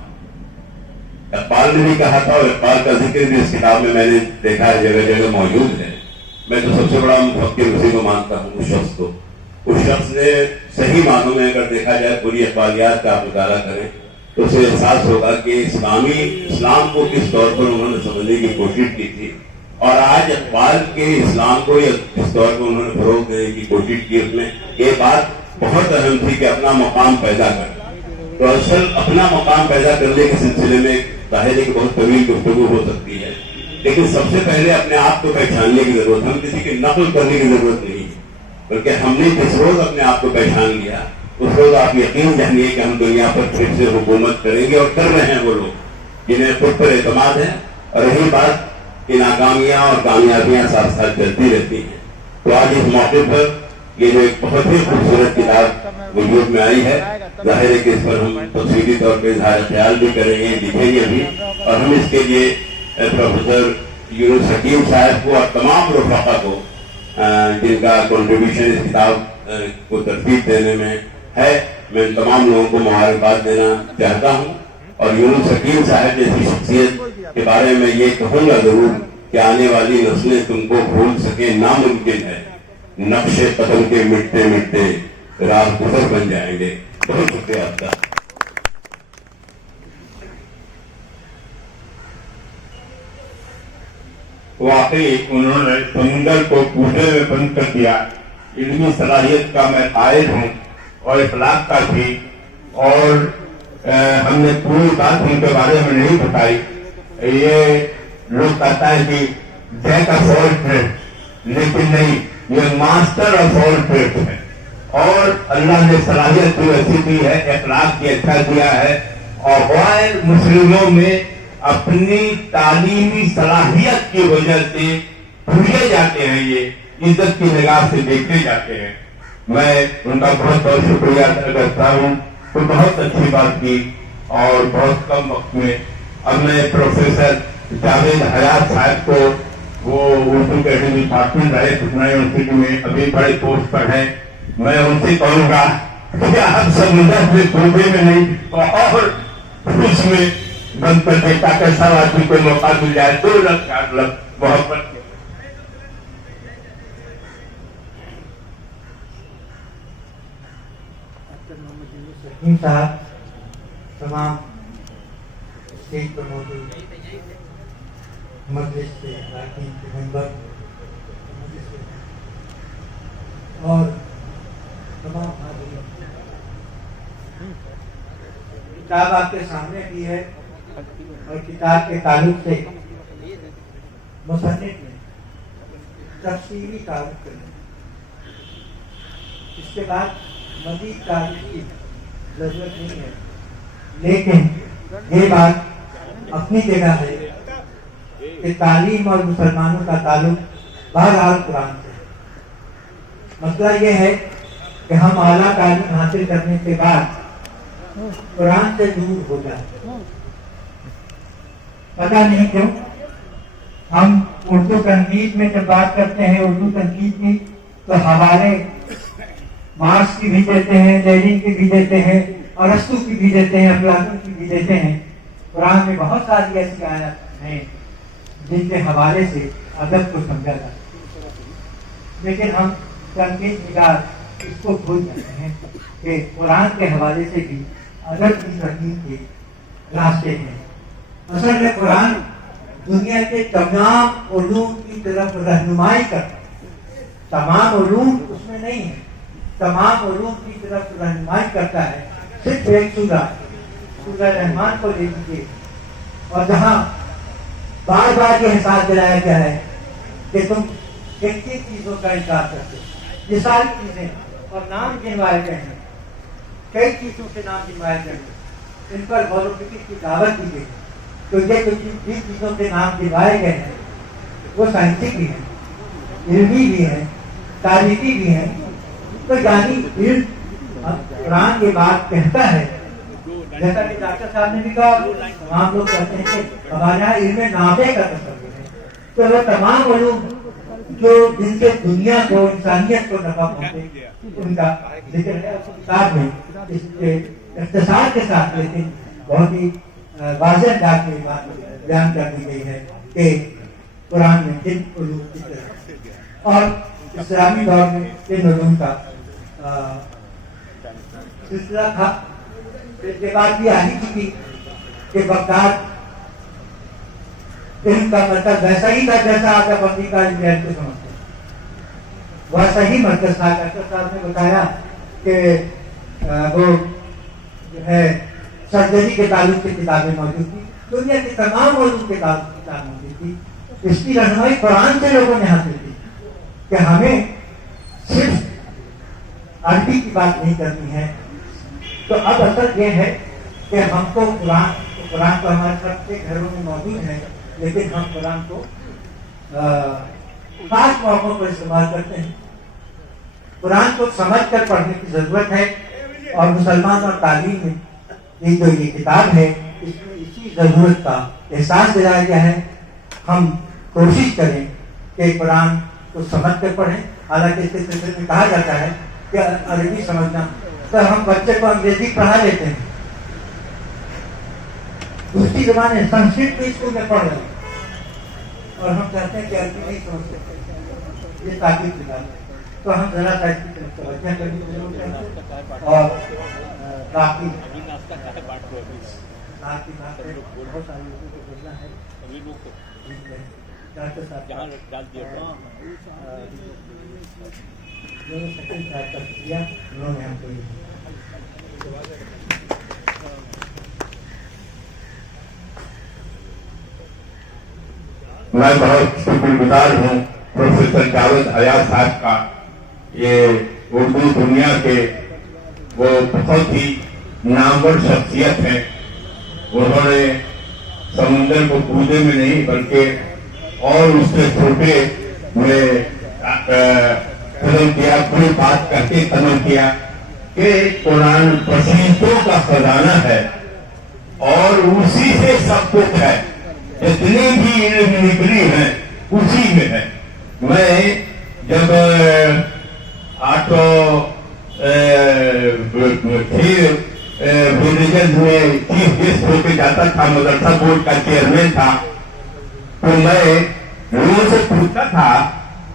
اقبال نے بھی کہا تھا, اور اقبال کا ذکر بھی اس کتاب میں نے دیکھا ہے, جگہ جگہ موجود ہے. میں تو سب سے بڑا مفکر اسی کو مانتا ہوں, اس شخص کو. اس شخص نے صحیح معنوں میں اگر دیکھا جائے پوری اقبالیات کا آپ مطالعہ کریں تو اسے احساس ہوگا کہ اسلام کو کس طور پر انہوں نے سمجھنے کی کوشش کی تھی, اور آج اقبال کے اسلام کو اس طور پر انہوں نے فروغ دینے کی کوشش کی. اس میں یہ بات بہت اہم تھی کہ اپنا مقام پیدا کرنا. تو اصل اپنا مقام پیدا کرنے کے سلسلے میں ظاہر ہے کہ بہت طویل گفتگو ہو سکتی ہے, لیکن سب سے پہلے اپنے آپ کو پہچاننے کی ضرورت. ہم کسی کی نقل کرنے کی ضرورت نہیں ہے, بلکہ ہم نے جس روز اپنے آپ کو پہچان لیا اس روز آپ یقین جانیے کہ ہم دنیا پر پھر سے حکومت کریں گے, اور کر رہے ہیں وہ لوگ جنہیں خود پر اعتماد ہے. اور رہی بات کہ ناکامیاں اور کامیابیاں ساتھ ساتھ چلتی رہتی ہیں. تو آج اس موقع پر یہ جو ایک بہت ہی خوبصورت کتاب وجود میں آئی ہے, ظاہر ہے کہ اس پر ہم تفصیلی طور پہ اظہار خیال بھی کریں گے, لکھیں گے بھی. اور ہم اس کے لیے پروفیسر یونس حکیم صاحب کو اور تمام رفقا کو جن کا کنٹریبیوشن اس کتاب کو ترتیب دینے میں ہے, میں ان تمام لوگوں کو مبارکباد دینا چاہتا ہوں. اور یونس حکیم صاحب جیسی شخصیت کے بارے میں یہ کہوں گا ضرور کہ آنے والی نسلیں تم کو بھول سکے ناممکن ہے. نقش قدم کے مٹتے مٹتے راہ گزر بن جائیں گے. بہت شکریہ آپ کا. واقعی انہوں نے سمندر کو کوزے میں بند کر دیا. علمی صلاحیت کا میں قائل ہوں اور اخلاق کا بھی, اور ہم نے پوری بات ان کے بارے میں نہیں بتائی. یہ لوگ کہتا ہے کہ جیک آف آل ٹریڈ, لیکن نہیں, یہ ماسٹر آف آل ٹریڈ ہے. اور اللہ نے صلاحیت بھی ایسی دی ہے, اخلاق بھی اچھا دیا ہے, اور غیر مسلموں میں اپنی تعلیمی صلاحیت کی وجہ سے بھولے جاتے ہیں, یہ عزت کی نگاہ سے دیکھے جاتے ہیں. میں ان کا بہت بہت شکریہ ادا کرتا ہوں. تو بہت اچھی بات کی اور بہت کم وقت میں. اب میں پروفیسر جاوید حیات صاحب کو, وہ اردو کے ڈپارٹمنٹ رہے پٹنہ یونیورسٹی میں, ابھی بڑے پوسٹ پر ہیں, میں ان سے کہوں گا کہ آپ سمندر میں صوبے میں نہیں اور اس میں بند کر دے تاکہ سب آدمی کو موقع مل جائے. 2 لفظ 4 لفظ محبت کے. صاحب, تمام اسٹیج پر موجود مجلس کے اراکین کے ممبر اور تمام حاضرین, کتاب آپ کے سامنے بھی ہے اور کتاب کے تعلق سے مصنف نے تفصیلی تعارف کرنا. اس کے بعد مزید تعریف کی ضرورت نہیں ہے, لیکن یہ بات اپنی جگہ ہے کہ تعلیم اور مسلمانوں کا تعلق بہرحال قرآن سے. مسئلہ یہ ہے کہ ہم اعلیٰ تعلیم حاصل کرنے کے بعد قرآن سے دور ہو جاتے ہیں. پتہ نہیں کیوں ہم اردو تنقید میں جب بات کرتے ہیں, اردو تنقید کی, تو حوالے مارکس کی بھی دیتے ہیں, لینن کی بھی دیتے ہیں, ارسطو کی بھی دیتے ہیں, افلاطون کی بھی دیتے ہیں. قرآن میں بہت ساری ایسی آیات ہیں جن کے حوالے سے ادب کو سمجھا جاتا ہے, لیکن ہم تنقید نگار اس کو بھول جاتے ہیں کہ قرآن کے حوالے سے بھی ادب کی ترتیب کے راستے ہیں. اصل میں قرآن دنیا کے تمام علوم کی طرف رہنمائی کرتا ہے. تمام علوم اس میں نہیں ہے, تمام علوم کی طرف رہنمائی کرتا ہے. صرف ایک سورہ رحمان کو لے لیجیے, اور جہاں بار بار یہ احساس دلایا گیا ہے کہ تم کن کن چیزوں کا انکار کرتے ہو، یہ ساری چیزیں اور نام گنوائے گئے ہیں، کئی چیزوں کے نام گنوائے گئے ہیں، ان پر غور و فکر کی دعوت دی گئی. تو یہ جن چیزوں کے نام گنوائے گئے ہیں وہ سائنسی بھی ہیں، علمی بھی ہیں، تاریخی بھی ہیں. تو یعنی علم قرآن یہ بات کہتا ہے، جیسا کہ ڈاکٹر صاحب نے بھی کہا، تمام لوگ کہتے ہیں کہ ہمارے یہاں علم نافع کا تصور ہے. تو وہ تمام علوم جو جن سے دنیا کو، انسانیت کو نفع پہنچے، ان کا ذکر ہے کتاب میں اس کے اختصار کے ساتھ، لیکن بہت ہی واضح جا کے بات بیان کر دی گئی ہے کہ قرآن میں جن علوم کی طرح اور اسلامی دور میں جن علوم کا سلسلہ تھا. اس کے بعد بھی آئی چکی کہ بغداد علم کا مرکز ویسا ہی تھا جیسا آپ امریکہ انگلینڈ کو سمجھتے ہیں، ویسا ہی مرکز تھا. ڈاکٹر صاحب نے بتایا کہ وہ جو ہے سرجری کے تعلق سے کتابیں موجود تھی، دنیا کے تمام علوم کے تعلق سے کتاب موجود تھی. اس کی رہنمائی قرآن سے لوگوں نے حاصل کی کہ ہمیں صرف عربی کی بات نہیں کرنی ہے. تو اب اصل یہ ہے کہ ہم کو قرآن تو ہمارے سب کے گھروں میں موجود ہے، لیکن ہم قرآن کو خاص موقعوں پر استعمال کرتے ہیں. قرآن کو سمجھ کر پڑھنے کی ضرورت ہے، اور مسلمان اور تعلیم میں یہ جو یہ کتاب ہے اس میں اسی ضرورت کا احساس دلایا گیا ہے. ہم کوشش کریں کہ قرآن کو سمجھ کر پڑھیں. حالانکہ اس کے سلسلے میں کہا جاتا ہے کہ عربی سمجھنا، تو ہم بچے کو انگریزی پڑھا لیتے ہیں، دوسری زبان ہے سنسکرت بھی اسکول میں پڑھ رہے ہیں، اور ہم چاہتے ہیں کہ عربی نہیں سمجھ سکتے. یہ تاکید کی بات ہے. تو ہم ذرا سا اس کی طرف توجہ کرنے کی ضرورت ہے. اور باقی بات ہے، بہت سارے لوگوں کو بولنا ہے. ڈاکٹر صاحب سیکنڈ ٹرائی کر دیا، انہوں نے ہم کو میں بہت شکر گزار ہوں پروفیسر جاوید حیات صاحب کا. یہ اردو دنیا کے وہ بہت ہی نامور شخصیت ہیں. انہوں نے سمندر کو کودے میں نہیں بلکہ اور اس سے چھوٹے میں ختم کیا، پوری بات کر کے ختم کیا کہ قرآن بصیرتوں کا خزانہ ہے اور اسی سے سب کچھ ہے. جتنی بھی علم نکلی ہیں اسی میں ہے. میں جب میں چیف گیسٹ ہو کے جاتا تھا، مدرسہ بورڈ کا چیئرمین تھا، تو میں لوگوں سے پوچھتا تھا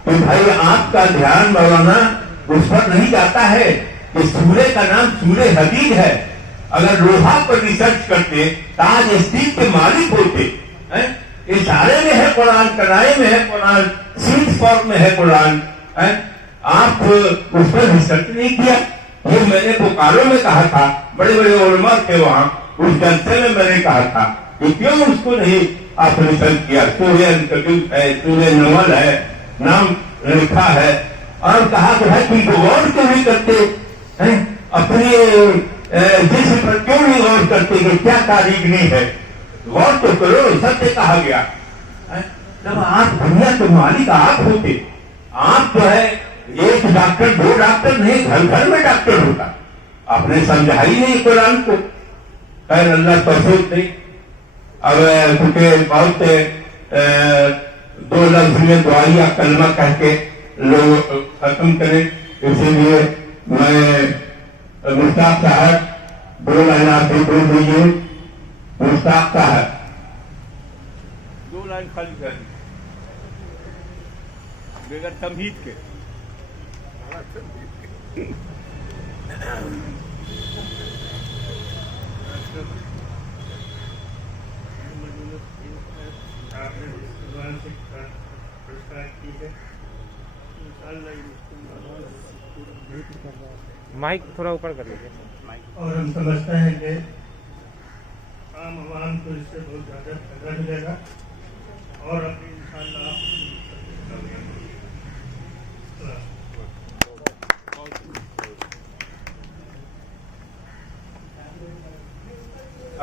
کہ بھائی آپ کا دھیان مولانا اس پر نہیں جاتا ہے کہ سورے کا نام سورہ حدید ہے. اگر لوہا پر ریسرچ کرتے، تاج اسٹیل کے مالک ہوتے. اشارے میں ہے قرآن، کنائے میں ہے قرآن، سیٹ فارم میں ہے قرآن. آپ اس پر ریسرچ نہیں کیا. وہ میں نے بوکارو میں کہا تھا، بڑے بڑے علماء تھے وہاں، اس جلسے میں نے کہا تھا کہ کیوں اس کو نہیں آپ ریسرچ کیا. سورہ انکبوت ہے، سورہ نمل ہے، نام لکھا ہے. اور کہا کہ بھائی تم کو غور کیوں نہیں کرتے، اپنی جسم پر کیوں نہیں غور کرتے کہ کیا تاریخ نہیں ہے. غور تو کرو، سب سے کہا گیا. جب آپ دنیا کے مالک آپ ہوتے، آپ جو ہے ایک ڈاکٹر دو ڈاکٹر نہیں، گھر گھر میں ڈاکٹر ہوتا. آپ نے سمجھا ہی نہیں قرآن کو. خیر اللہ توفیق دے. اب کیونکہ بہت دو لفظ میں دعائیہ کلمہ کہہ کے لوگ ختم کریں، اسی لیے میں مشتاق صاحب 2 لائن آپ بھی بول دیجیے. مشتاق صاحب 2 لائن خالی کر بغیر تمہید کے. مائک تھوڑا اوپر کر لیجیے. اور ہم سمجھتے ہیں کہ عام عوام کو اس سے بہت زیادہ فائدہ ملے گا اور ابھی انشاءاللہ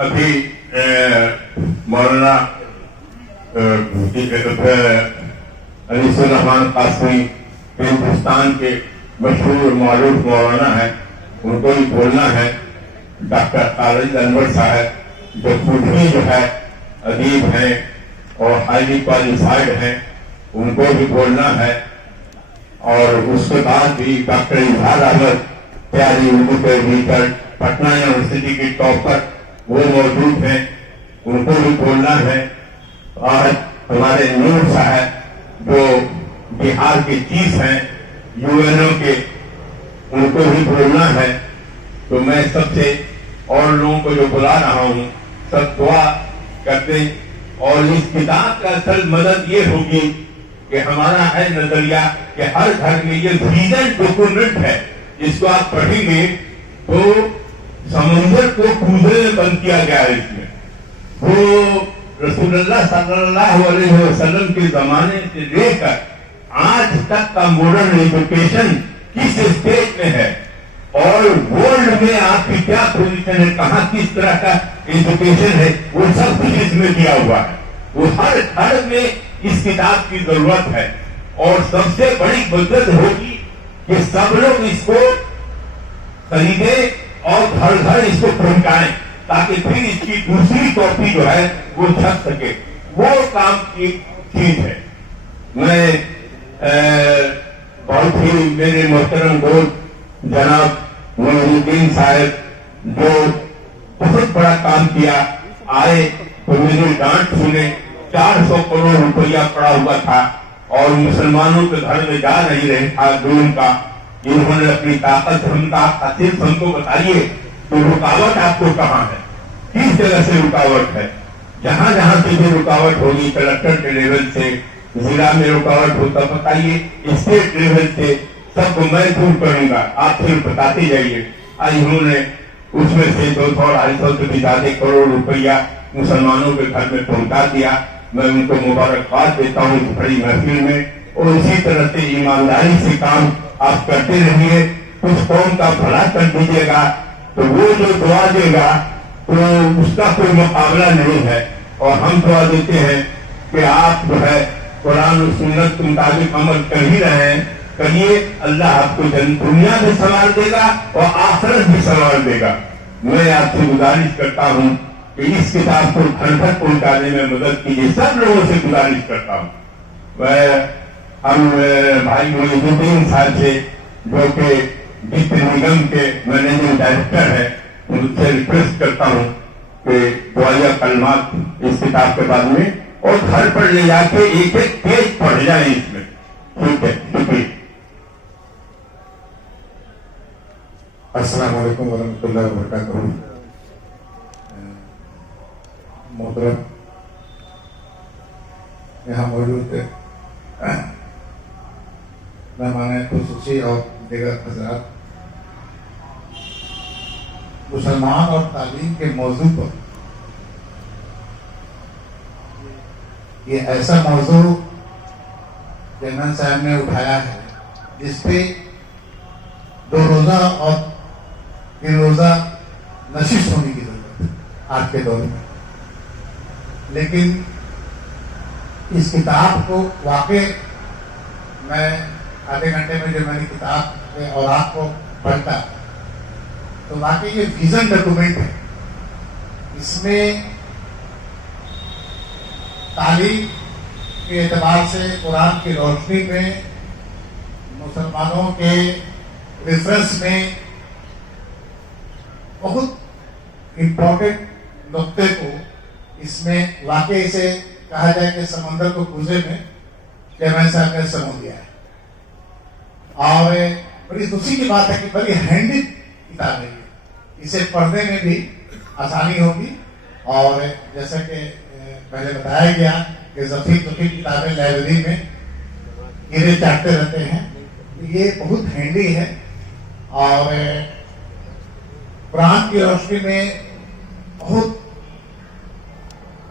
ابھی مولانا انیس الرحمان قاسمی ہندوستان کے مشہور معروف مولانا ہیں، ان کو بھی بولنا ہے. ڈاکٹر خالد انور صاحب جو خود ہی جو ہے ادیب ہیں اور ہائیلی کوالیفائڈ ہیں، ان کو بھی بولنا ہے. اور اس کے بعد بھی ڈاکٹر اظہار احمد پیاری اردو کے ایڈیٹر پٹنہ یونیورسٹی کی ٹاپر وہ موجود ہیں، ان کو بھی بولنا ہے. اور ہمارے نور صاحب جو بہار کے چیف ہیں UNO کے، ان کو بھی بولنا ہے. تو میں سب سے اور لوگوں کو جو بلا رہا ہوں سب دعا کرتے، اور اس کتاب کا اصل مدد یہ ہوگی کہ ہمارا ہے نظریہ کہ ہر گھر میں یہ ویژن ڈاکومنٹ ہے، جس کو آپ پڑھیں گے تو سمندر کو کوزے میں بند کیا گیا ہے. اس میں وہ رسول اللہ صلی اللہ علیہ وسلم کے زمانے سے لے کر آج تک کا ماڈرن ایجوکیشن کس اسٹیج میں ہے اور ورلڈ میں آپ کی کیا پوزیشن ہے، کہاں کس طرح کا ایجوکیشن ہے، وہ سب کچھ اس میں دیا ہوا ہے. وہ ہر گھر میں اس کتاب کی ضرورت ہے. اور سب سے بڑی مدد ہوگی کہ سب لوگ اس کو خریدیں اور گھر گھر اس کو پہنچائیں، تاکہ پھر اس کی دوسری کاپی جو ہے وہ چھپ سکے. وہ کام کی چیز ہے. میں بہت ہی میرے محترم دوست جناب معین الدین صاحب جو بہت بڑا کام کیا، آئے تو میری ڈانٹ سنے. 400 کروڑ روپیہ پڑا ہوا تھا اور مسلمانوں کے گھر میں جا نہیں رہے تھا دون کا. انہوں نے اپنی طاقت صرف ہم کو بتائیے تو رکاوٹ آپ کو کہاں ہے، کس جگہ سے رکاوٹ ہے. جہاں جہاں سے بھی رکاوٹ ہوگی، کلکٹر کے لیول سے، ضلع میں رکاوٹ ہوتا بتائیے، اسٹیٹ لیول سے، سب کو میں دور کروں گا. آپ صرف بتاتے جائیے. انہوں نے اس میں سے 200-250 سے بھی زیادہ کروڑ روپیہ مسلمانوں کے گھر میں پہنچا دیا. میں ان کو مبارکباد دیتا ہوں اس بڑی محفل میں. اور اسی طرح سے ایمانداری سے کام آپ کرتے رہیے. کچھ قوم کا بھلا کر دیجیے گا تو وہ جو دعا دے گا تو اس کا کوئی مقابلہ نہیں ہے. اور ہم دعا دیتے ہیں کہ آپ جو ہے قرآن و سنت کے مطابق عمل کر ہی رہے ہیں. کریے، اللہ آپ کو دنیا بھی سنوار دے گا اور آخرت بھی سنوار دے گا. میں آپ سے گزارش کرتا ہوں کہ اس کتاب کو گھر گھر پہنچانے میں مدد کیجیے. سب لوگوں سے گزارش کرتا ہوں. ہم بھائی معین الدین صاحب سے جو کہ وت نگم کے مینیجنگ ڈائریکٹر ہے، ان سے ریکویسٹ کرتا ہوں کہ دعائیہ کلمات اس کتاب کے بعد میں اور گھر پر لے جا کے ایک ایک پیج پڑھ جائیں اس میں. ٹھیک ہے، شکریہ. السلام علیکم ورحمۃ اللہ وبرکاتہ. محترم یہاں موجود مہمان خصوصی اور دیگر حضرات، مسلمان اور تعلیم کے موضوع پر یہ ایسا موضوع چیئرمین صاحب نے اٹھایا ہے جس پہ 2 روزہ اور 3 روزہ نشست ہونے کی ضرورت ہے آج کے دور میں. لیکن اس کتاب کو واقع میں آدھے گھنٹے میں جب میں نے کتاب کے اوراق کو پڑھتا تو واقعی یہ ویژن ڈاکومنٹ ہے. اس میں تعلیم کے اعتبار سے قرآن کی روشنی میں مسلمانوں کے ریفرنس میں بہت امپورٹنٹ نقطے کو اس میں واقعی سے کہا جائے کہ سمندر کو کوزے میں چیئرمین صاحب نے سمو دیا ہے. اور بڑی خوشی کی بات ہے کہ بڑی ہینڈی کتاب ہے. اسے پڑھنے میں بھی آسانی ہوگی. اور جیسا کہ پہلے بتایا گیا کہ ذخیر کتابیں لائبریری میں گرے چاٹتے رہتے ہیں. یہ بہت ہینڈی ہے اور قرآن کی روشنی میں بہت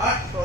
800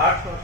800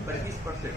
25%,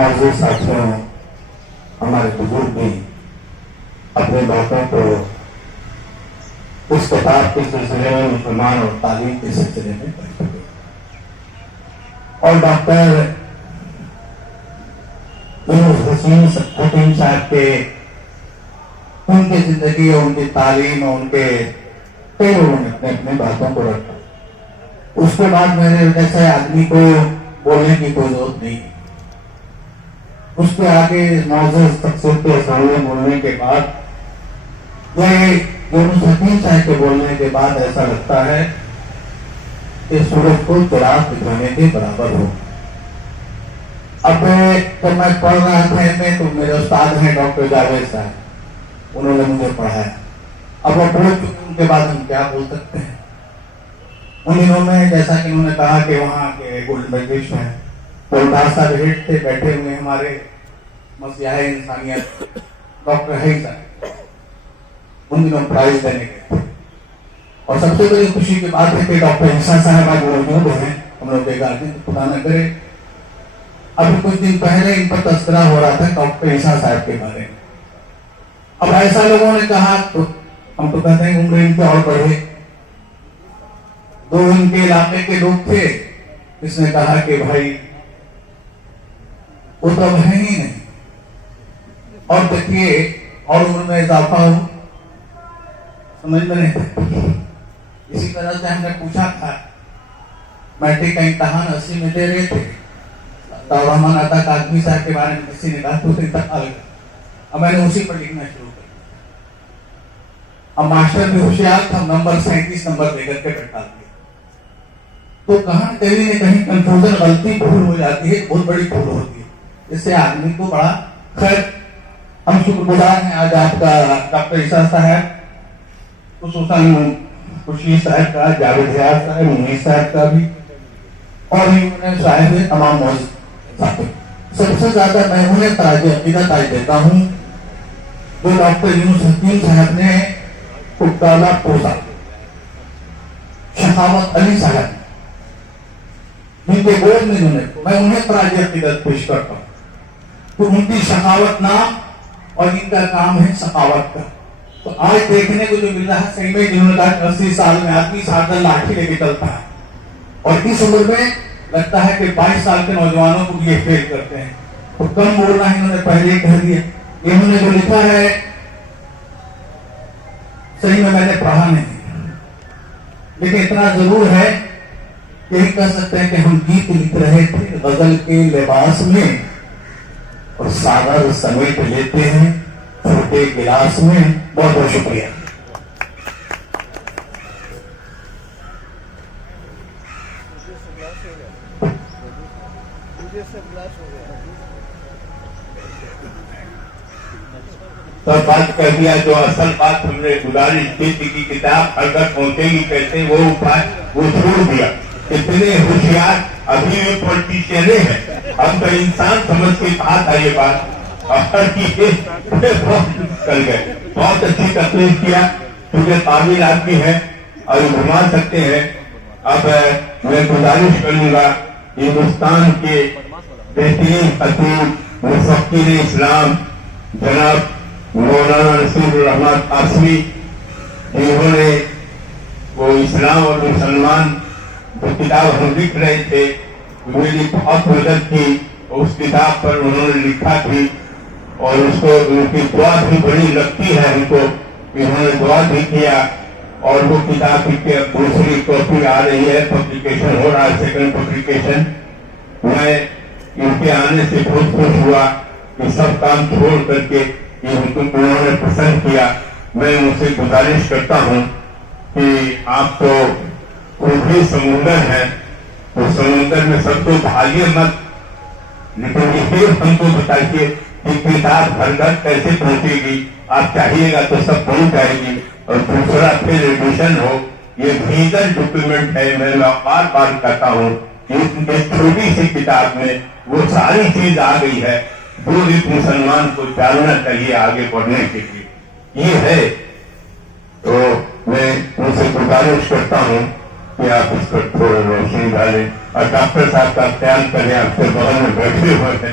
معزز ساتھیوں ہمارے بزرگ بھی اپنی باتوں کو اس کتاب کے سلسلے میں مسلمان اور تعلیم کے سلسلے میں کر چکے اور ڈاکٹر حسین حکیم صاحب کے ان کی زندگی اور ان کی تعلیم اور ان کے کئی لوگوں نے اپنے اپنے باتوں کو رکھا. اس کے بعد میرے جیسے آدمی کو بولنے کی کوئی ضرورت نہیں. اس کے آگے معزز تقسیم کے سامنے بولنے کے بعد یونس حکیم صاحب کے بولنے کے بعد ایسا لگتا ہے کہ سورج کو چراغ دکھانے کے برابر ہو. اب جب میں پڑھ رہا تھا تو میرے استاد ہیں ڈاکٹر جاوید صاحب, انہوں نے مجھے پڑھایا. اب وہ بول چکے, ان کے بعد ہم کیا بول سکتے ہیں. ان دنوں میں جیسا کہ انہوں نے کہا کہ وہاں کے گولڈن میڈلسٹ ہیں, گولڈار صاحب ہیڈ تھے, بیٹھے ہوئے ہمارے مسیح انسانیت ڈاکٹر ہے صاحب, ان دنوں پرائز دینے گئے تھے. اور سب سے بڑی خوشی کی بات ہے کہ ڈاکٹر احسان صاحب آج موجود ہیں ہم لوگ کے گارجن, خدا نہ کرے. ابھی کچھ دن پہلے ان پر تذکرہ ہو رہا تھا ڈاکٹر احسان صاحب کے بارے میں. اب ایسا لوگوں نے کہا تو ہم تو کہتے ہیں عمر ان کے اور بڑھے. دو ان کے علاقے کے لوگ تھے, اس نے کہا کہ بھائی وہ تو اب ہے ہی نہیں, اور دیکھیے اور عمر میں اضافہ ہو, سمجھ میں نہیں. اسی طرح سے ہم نے پوچھا تھا, میٹرک کا امتحان 80 میں دے رہے تھے, رحمان عطا کاظمی صاحب کے بارے میں کسی نے کہا تو انتقال کر. اب میں نے اسی پر لکھنا شروع کر. اب ماسٹر بھی ہوشیار تھا, نمبر 37 نمبر دے کر کے بیٹھا دیا. تو کہاں کہیں نہ کہیں کنفیوژن, غلطی بھول ہو جاتی ہے, بہت بڑی بھول ہوتی ہے. اس سے آدمی کو بڑا خیر. ہم شکر گزار ہیں آج آپ کا ڈاکٹر عیسیٰ صاحب, خصوصاً خوشی صاحب کا, جاوید حیات صاحب, منیر صاحب کا بھی, اور صاحب تمام موجود. سب سے زیادہ میں انہیں تاج عقیدت آج دیتا ہوں جو ڈاکٹر یونس حکیم صاحب نے ڈالا پوزا, شخاوت علی صاحب جن کے گود میں میں انہیں تاج عقیدت پیش کرتا ہوں. تو ان کی شخاوت نام اور ان کا کام ہے سخاوت کا. تو آج دیکھنے کو جو مل رہا ہے صحیح میں جنہوں نے کہا 80 سال میں آدمی سادہ لاٹھی لے کے چلتا ہے, اور اس عمر میں لگتا ہے کہ 22 سال کے نوجوانوں کو یہ فیل کرتے ہیں. تو کم بولنا ہے, انہوں نے پہلے ہی کہہ دیا. انہوں نے جو لکھا ہے صحیح میں نے پڑھا نہیں, لیکن اتنا ضرور ہے کہ یہ کہہ سکتے ہیں کہ ہم گیت لکھ رہے تھے غزل کے لباس میں, اور ساغر سمیٹ لیتے ہیں چھوٹے گلاس میں. بہت بہت شکریہ. سب بات کر دیا. جو اصل بات ہم نے گزارش کی تھی کہ کتاب اگر پہنچے گی کیسے, وہ چھوڑ دیا. اتنے ہوشیار ابھی بھی پولیٹیشین ہیں, ہم تو انسان سمجھ کے کہا تھا یہ بات, کر گئے. بہت اچھی تقریر کیا, کیونکہ قابل آدمی ہے اور گھما سکتے ہیں. اب میں گزارش کروں گا ہندوستان کے بہترین خطیب مفکر اسلام جناب مولانا نصیر الرحمان قاسمی, جنہوں نے وہ اسلام اور مسلمان جو کتاب ہم لکھ رہے تھے میری بہت مدد کی. اس کتاب پر انہوں نے لکھا تھی, اور اس کو ان کی دعا بھی بڑی لگتی ہے ہم کو, انہوں نے دعا بھی کیا. اور وہ کتاب کی دوسری کاپی آ رہی ہے, پبلیکیشن ہو رہا ہے, سیکنڈ پبلیکیشن. میں ان کے آنے سے بہت خوش ہوا کہ سب کام چھوڑ کر کے انہوں نے پسند کیا. میں ان سے گزارش کرتا ہوں کہ آپ تو اردو سمندر ہے, تو سمندر میں سب کو بھاگیے مت, لیکن یہ ہم کو بتائیے کہ کتاب ہر گھر کیسے پہنچے گی. آپ چاہیے گا تو سب پہنچ جائے گی. اور دوسرا پھر ایڈیشن ہو, یہ بھیجن ڈاکیومنٹ ہے. میں بار بار کہتا ہوں کہ چھوٹی سی کتاب میں وہ ساری چیز آ گئی ہے جو ایک مسلمان کو جاننا چاہیے آگے بڑھنے کے لیے. یہ ہے. تو میں ان سے گزارش کرتا ہوں کہ آپ اس پر تھوڑا روشنی ڈالیں, اور ڈاکٹر صاحب کا خیال کریں, آپ کے بغل میں بیٹھے ہوئے ہیں,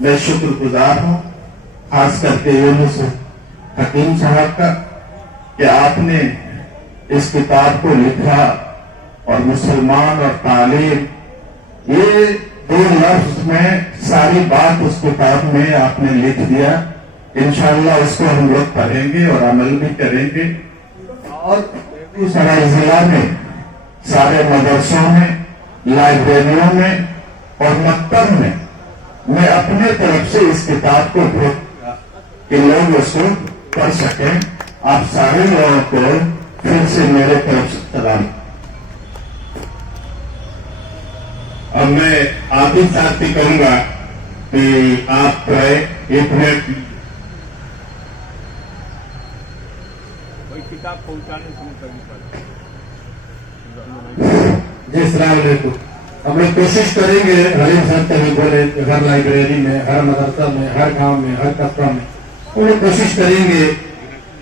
میں شکر گزار ہوں خاص کر کے یونس حکیم صاحب کا کہ آپ نے اس کتاب کو لکھا اور مسلمان اور تعلیم یہ دو لفظ میں ساری بات اس کتاب میں آپ نے لکھ دیا. انشاءاللہ اس کو ہم لوگ پڑھیں گے اور عمل بھی کریں گے. اور سارے ضلع میں سارے مدرسوں میں لائبریریوں میں اور مکتب میں اپنے طرف سے اس کتاب کو بھیجوں گا کہ لوگ اس کو پڑھ سکیں. آپ سارے لوگوں کو پھر سے میرے طرف سے سلام. اب میں آپ ہی ساتھ بھی کہوں گا کہ آپ ایک منٹ کوئی کتاب پہنچانے سے متعلق جی السلام علیکم. ہم لوگ کوشش کریں گے حلیم صاحب کبھی بولے ہر لائبریری میں ہر مدرسہ میں ہر گاؤں میں ہر قصبہ میں ہم لوگ کوشش کریں گے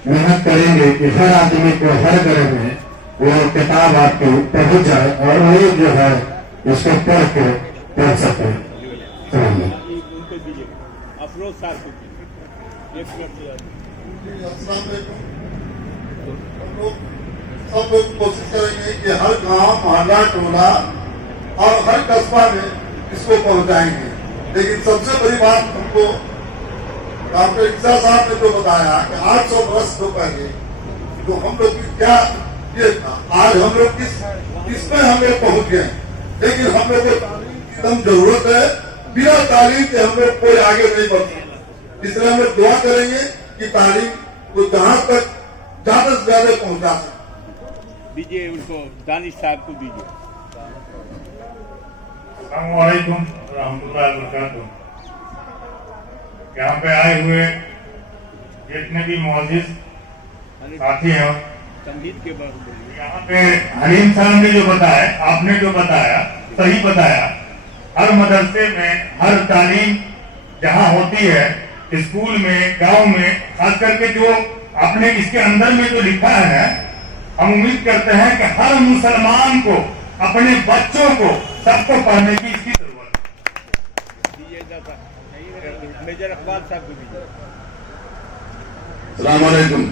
محنت کریں گے کہ ہر آدمی کو ہر گھر میں وہ کتاب آپ کو پہنچ جائے اور وہ جو ہے اس کو پڑھ کے پڑھ سکے. ان کو دیجیے افروز صاحب کو دیجیے. ایک منٹ. السلام علیکم. ہم لوگ سب لوگ کوشش کریں گے کہ ہر گاؤں محلہ ٹولہ اور ہر قصبہ میں اس کو پہنچائیں گے. لیکن سب سے بڑی بات ہم کو ڈاکٹر اقصا صاحب نے جو بتایا کہ 800 برس تو پہلے تو ہم لوگ کی کیا یہ تھا, آج ہم لوگ کس میں ہم لوگ پہنچ گئے. لیکن ہم لوگ کو تعلیم کی دم ضرورت ہے. بنا تعلیم کے ہم لوگ کوئی آگے نہیں بڑھ سکتا. اس لیے ہم لوگ دعا کریں گے کہ تعلیم کو جہاں تک زیادہ سے زیادہ پہنچا سکے. دیجیے ان کو دانش صاحب کو دیجیے. السلام علیکم ورحمۃ اللہ وبرکاتہ. یہاں پہ آئے ہوئے جتنے بھی معزز ساتھی ہیں تمہید کے بعد یہاں پہ حلیم صاحب نے جو بتایا, آپ نے جو بتایا صحیح بتایا. ہر مدرسے میں ہر تعلیم جہاں ہوتی ہے اسکول میں گاؤں میں خاص کر کے جو آپ نے اس کے اندر میں جو لکھا ہے ہم امید کرتے ہیں کہ ہر مسلمان کو اپنے بچوں کو سب کو پڑھنے کی اس کی ضرورت ہے. میجر اقبال صاحب کو دیجیے. السلام علیکم.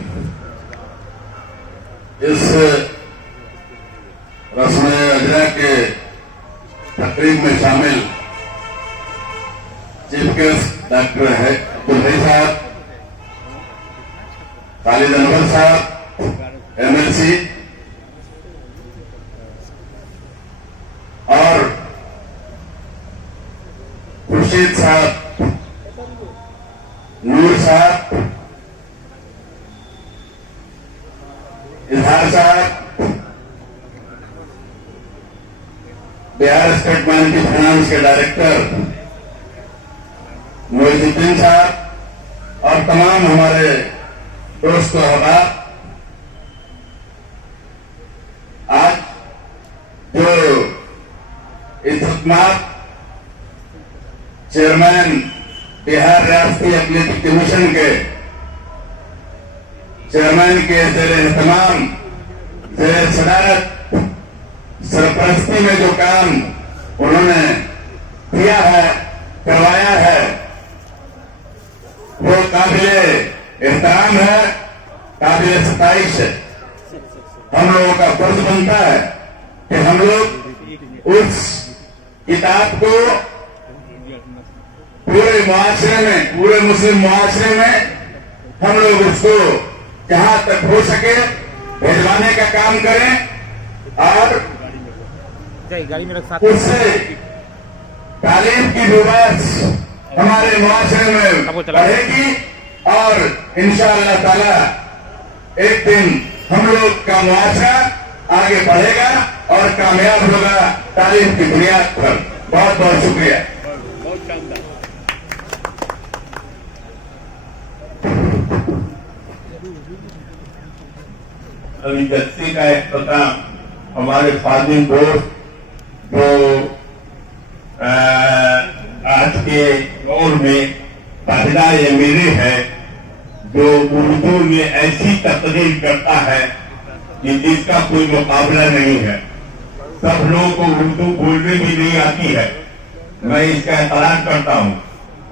اس رسم اجرا کے تقریب میں شامل چیف گیسٹ ڈاکٹر عبدالحی صاحب, خالد انور صاحب MLC اور خورشید صاحب, نور صاحب, اظہار صاحب, بہار اسٹیٹ بینک کی فائنانس کے ڈائریکٹر معیز الدین صاحب اور تمام ہمارے دوست و احباب, آج جو اس خدمات چیئرمین بہار ریاستی اقلیتی کمیشن کے چیئرمین کے زیر اہتمام زیر صدارت سرپرستی میں جو کام انہوں نے کیا ہے کروایا ہے وہ قابل احترام ہے, قابل ستائش ہے. ہم لوگوں کا فرض بنتا ہے کہ ہم لوگ اس کتاب کو پورے معاشرے میں, پورے مسلم معاشرے میں ہم لوگ اس کو جہاں تک ہو سکے بھجوانے کا کام کریں اور اس سے تعلیم کی روایت ہمارے معاشرے میں بڑھے گی اور انشاءاللہ تعالی ایک دن ہم لوگ کا معاشرہ آگے بڑھے گا اور کامیاب ہوگا تعلیم کی بنیاد پر. بہت بہت شکریہ. بہت شاندار. ابھی جلسے کا اختتام ہمارے خادم دوست جو آج کے دور میں تاجدار امیری ہے, جو اردو میں ایسی تقریر کرتا ہے کہ جس کا کوئی مقابلہ نہیں ہے. سب لوگوں کو اردو بولنے بھی نہیں آتی ہے. میں اس کا اعتراض کرتا ہوں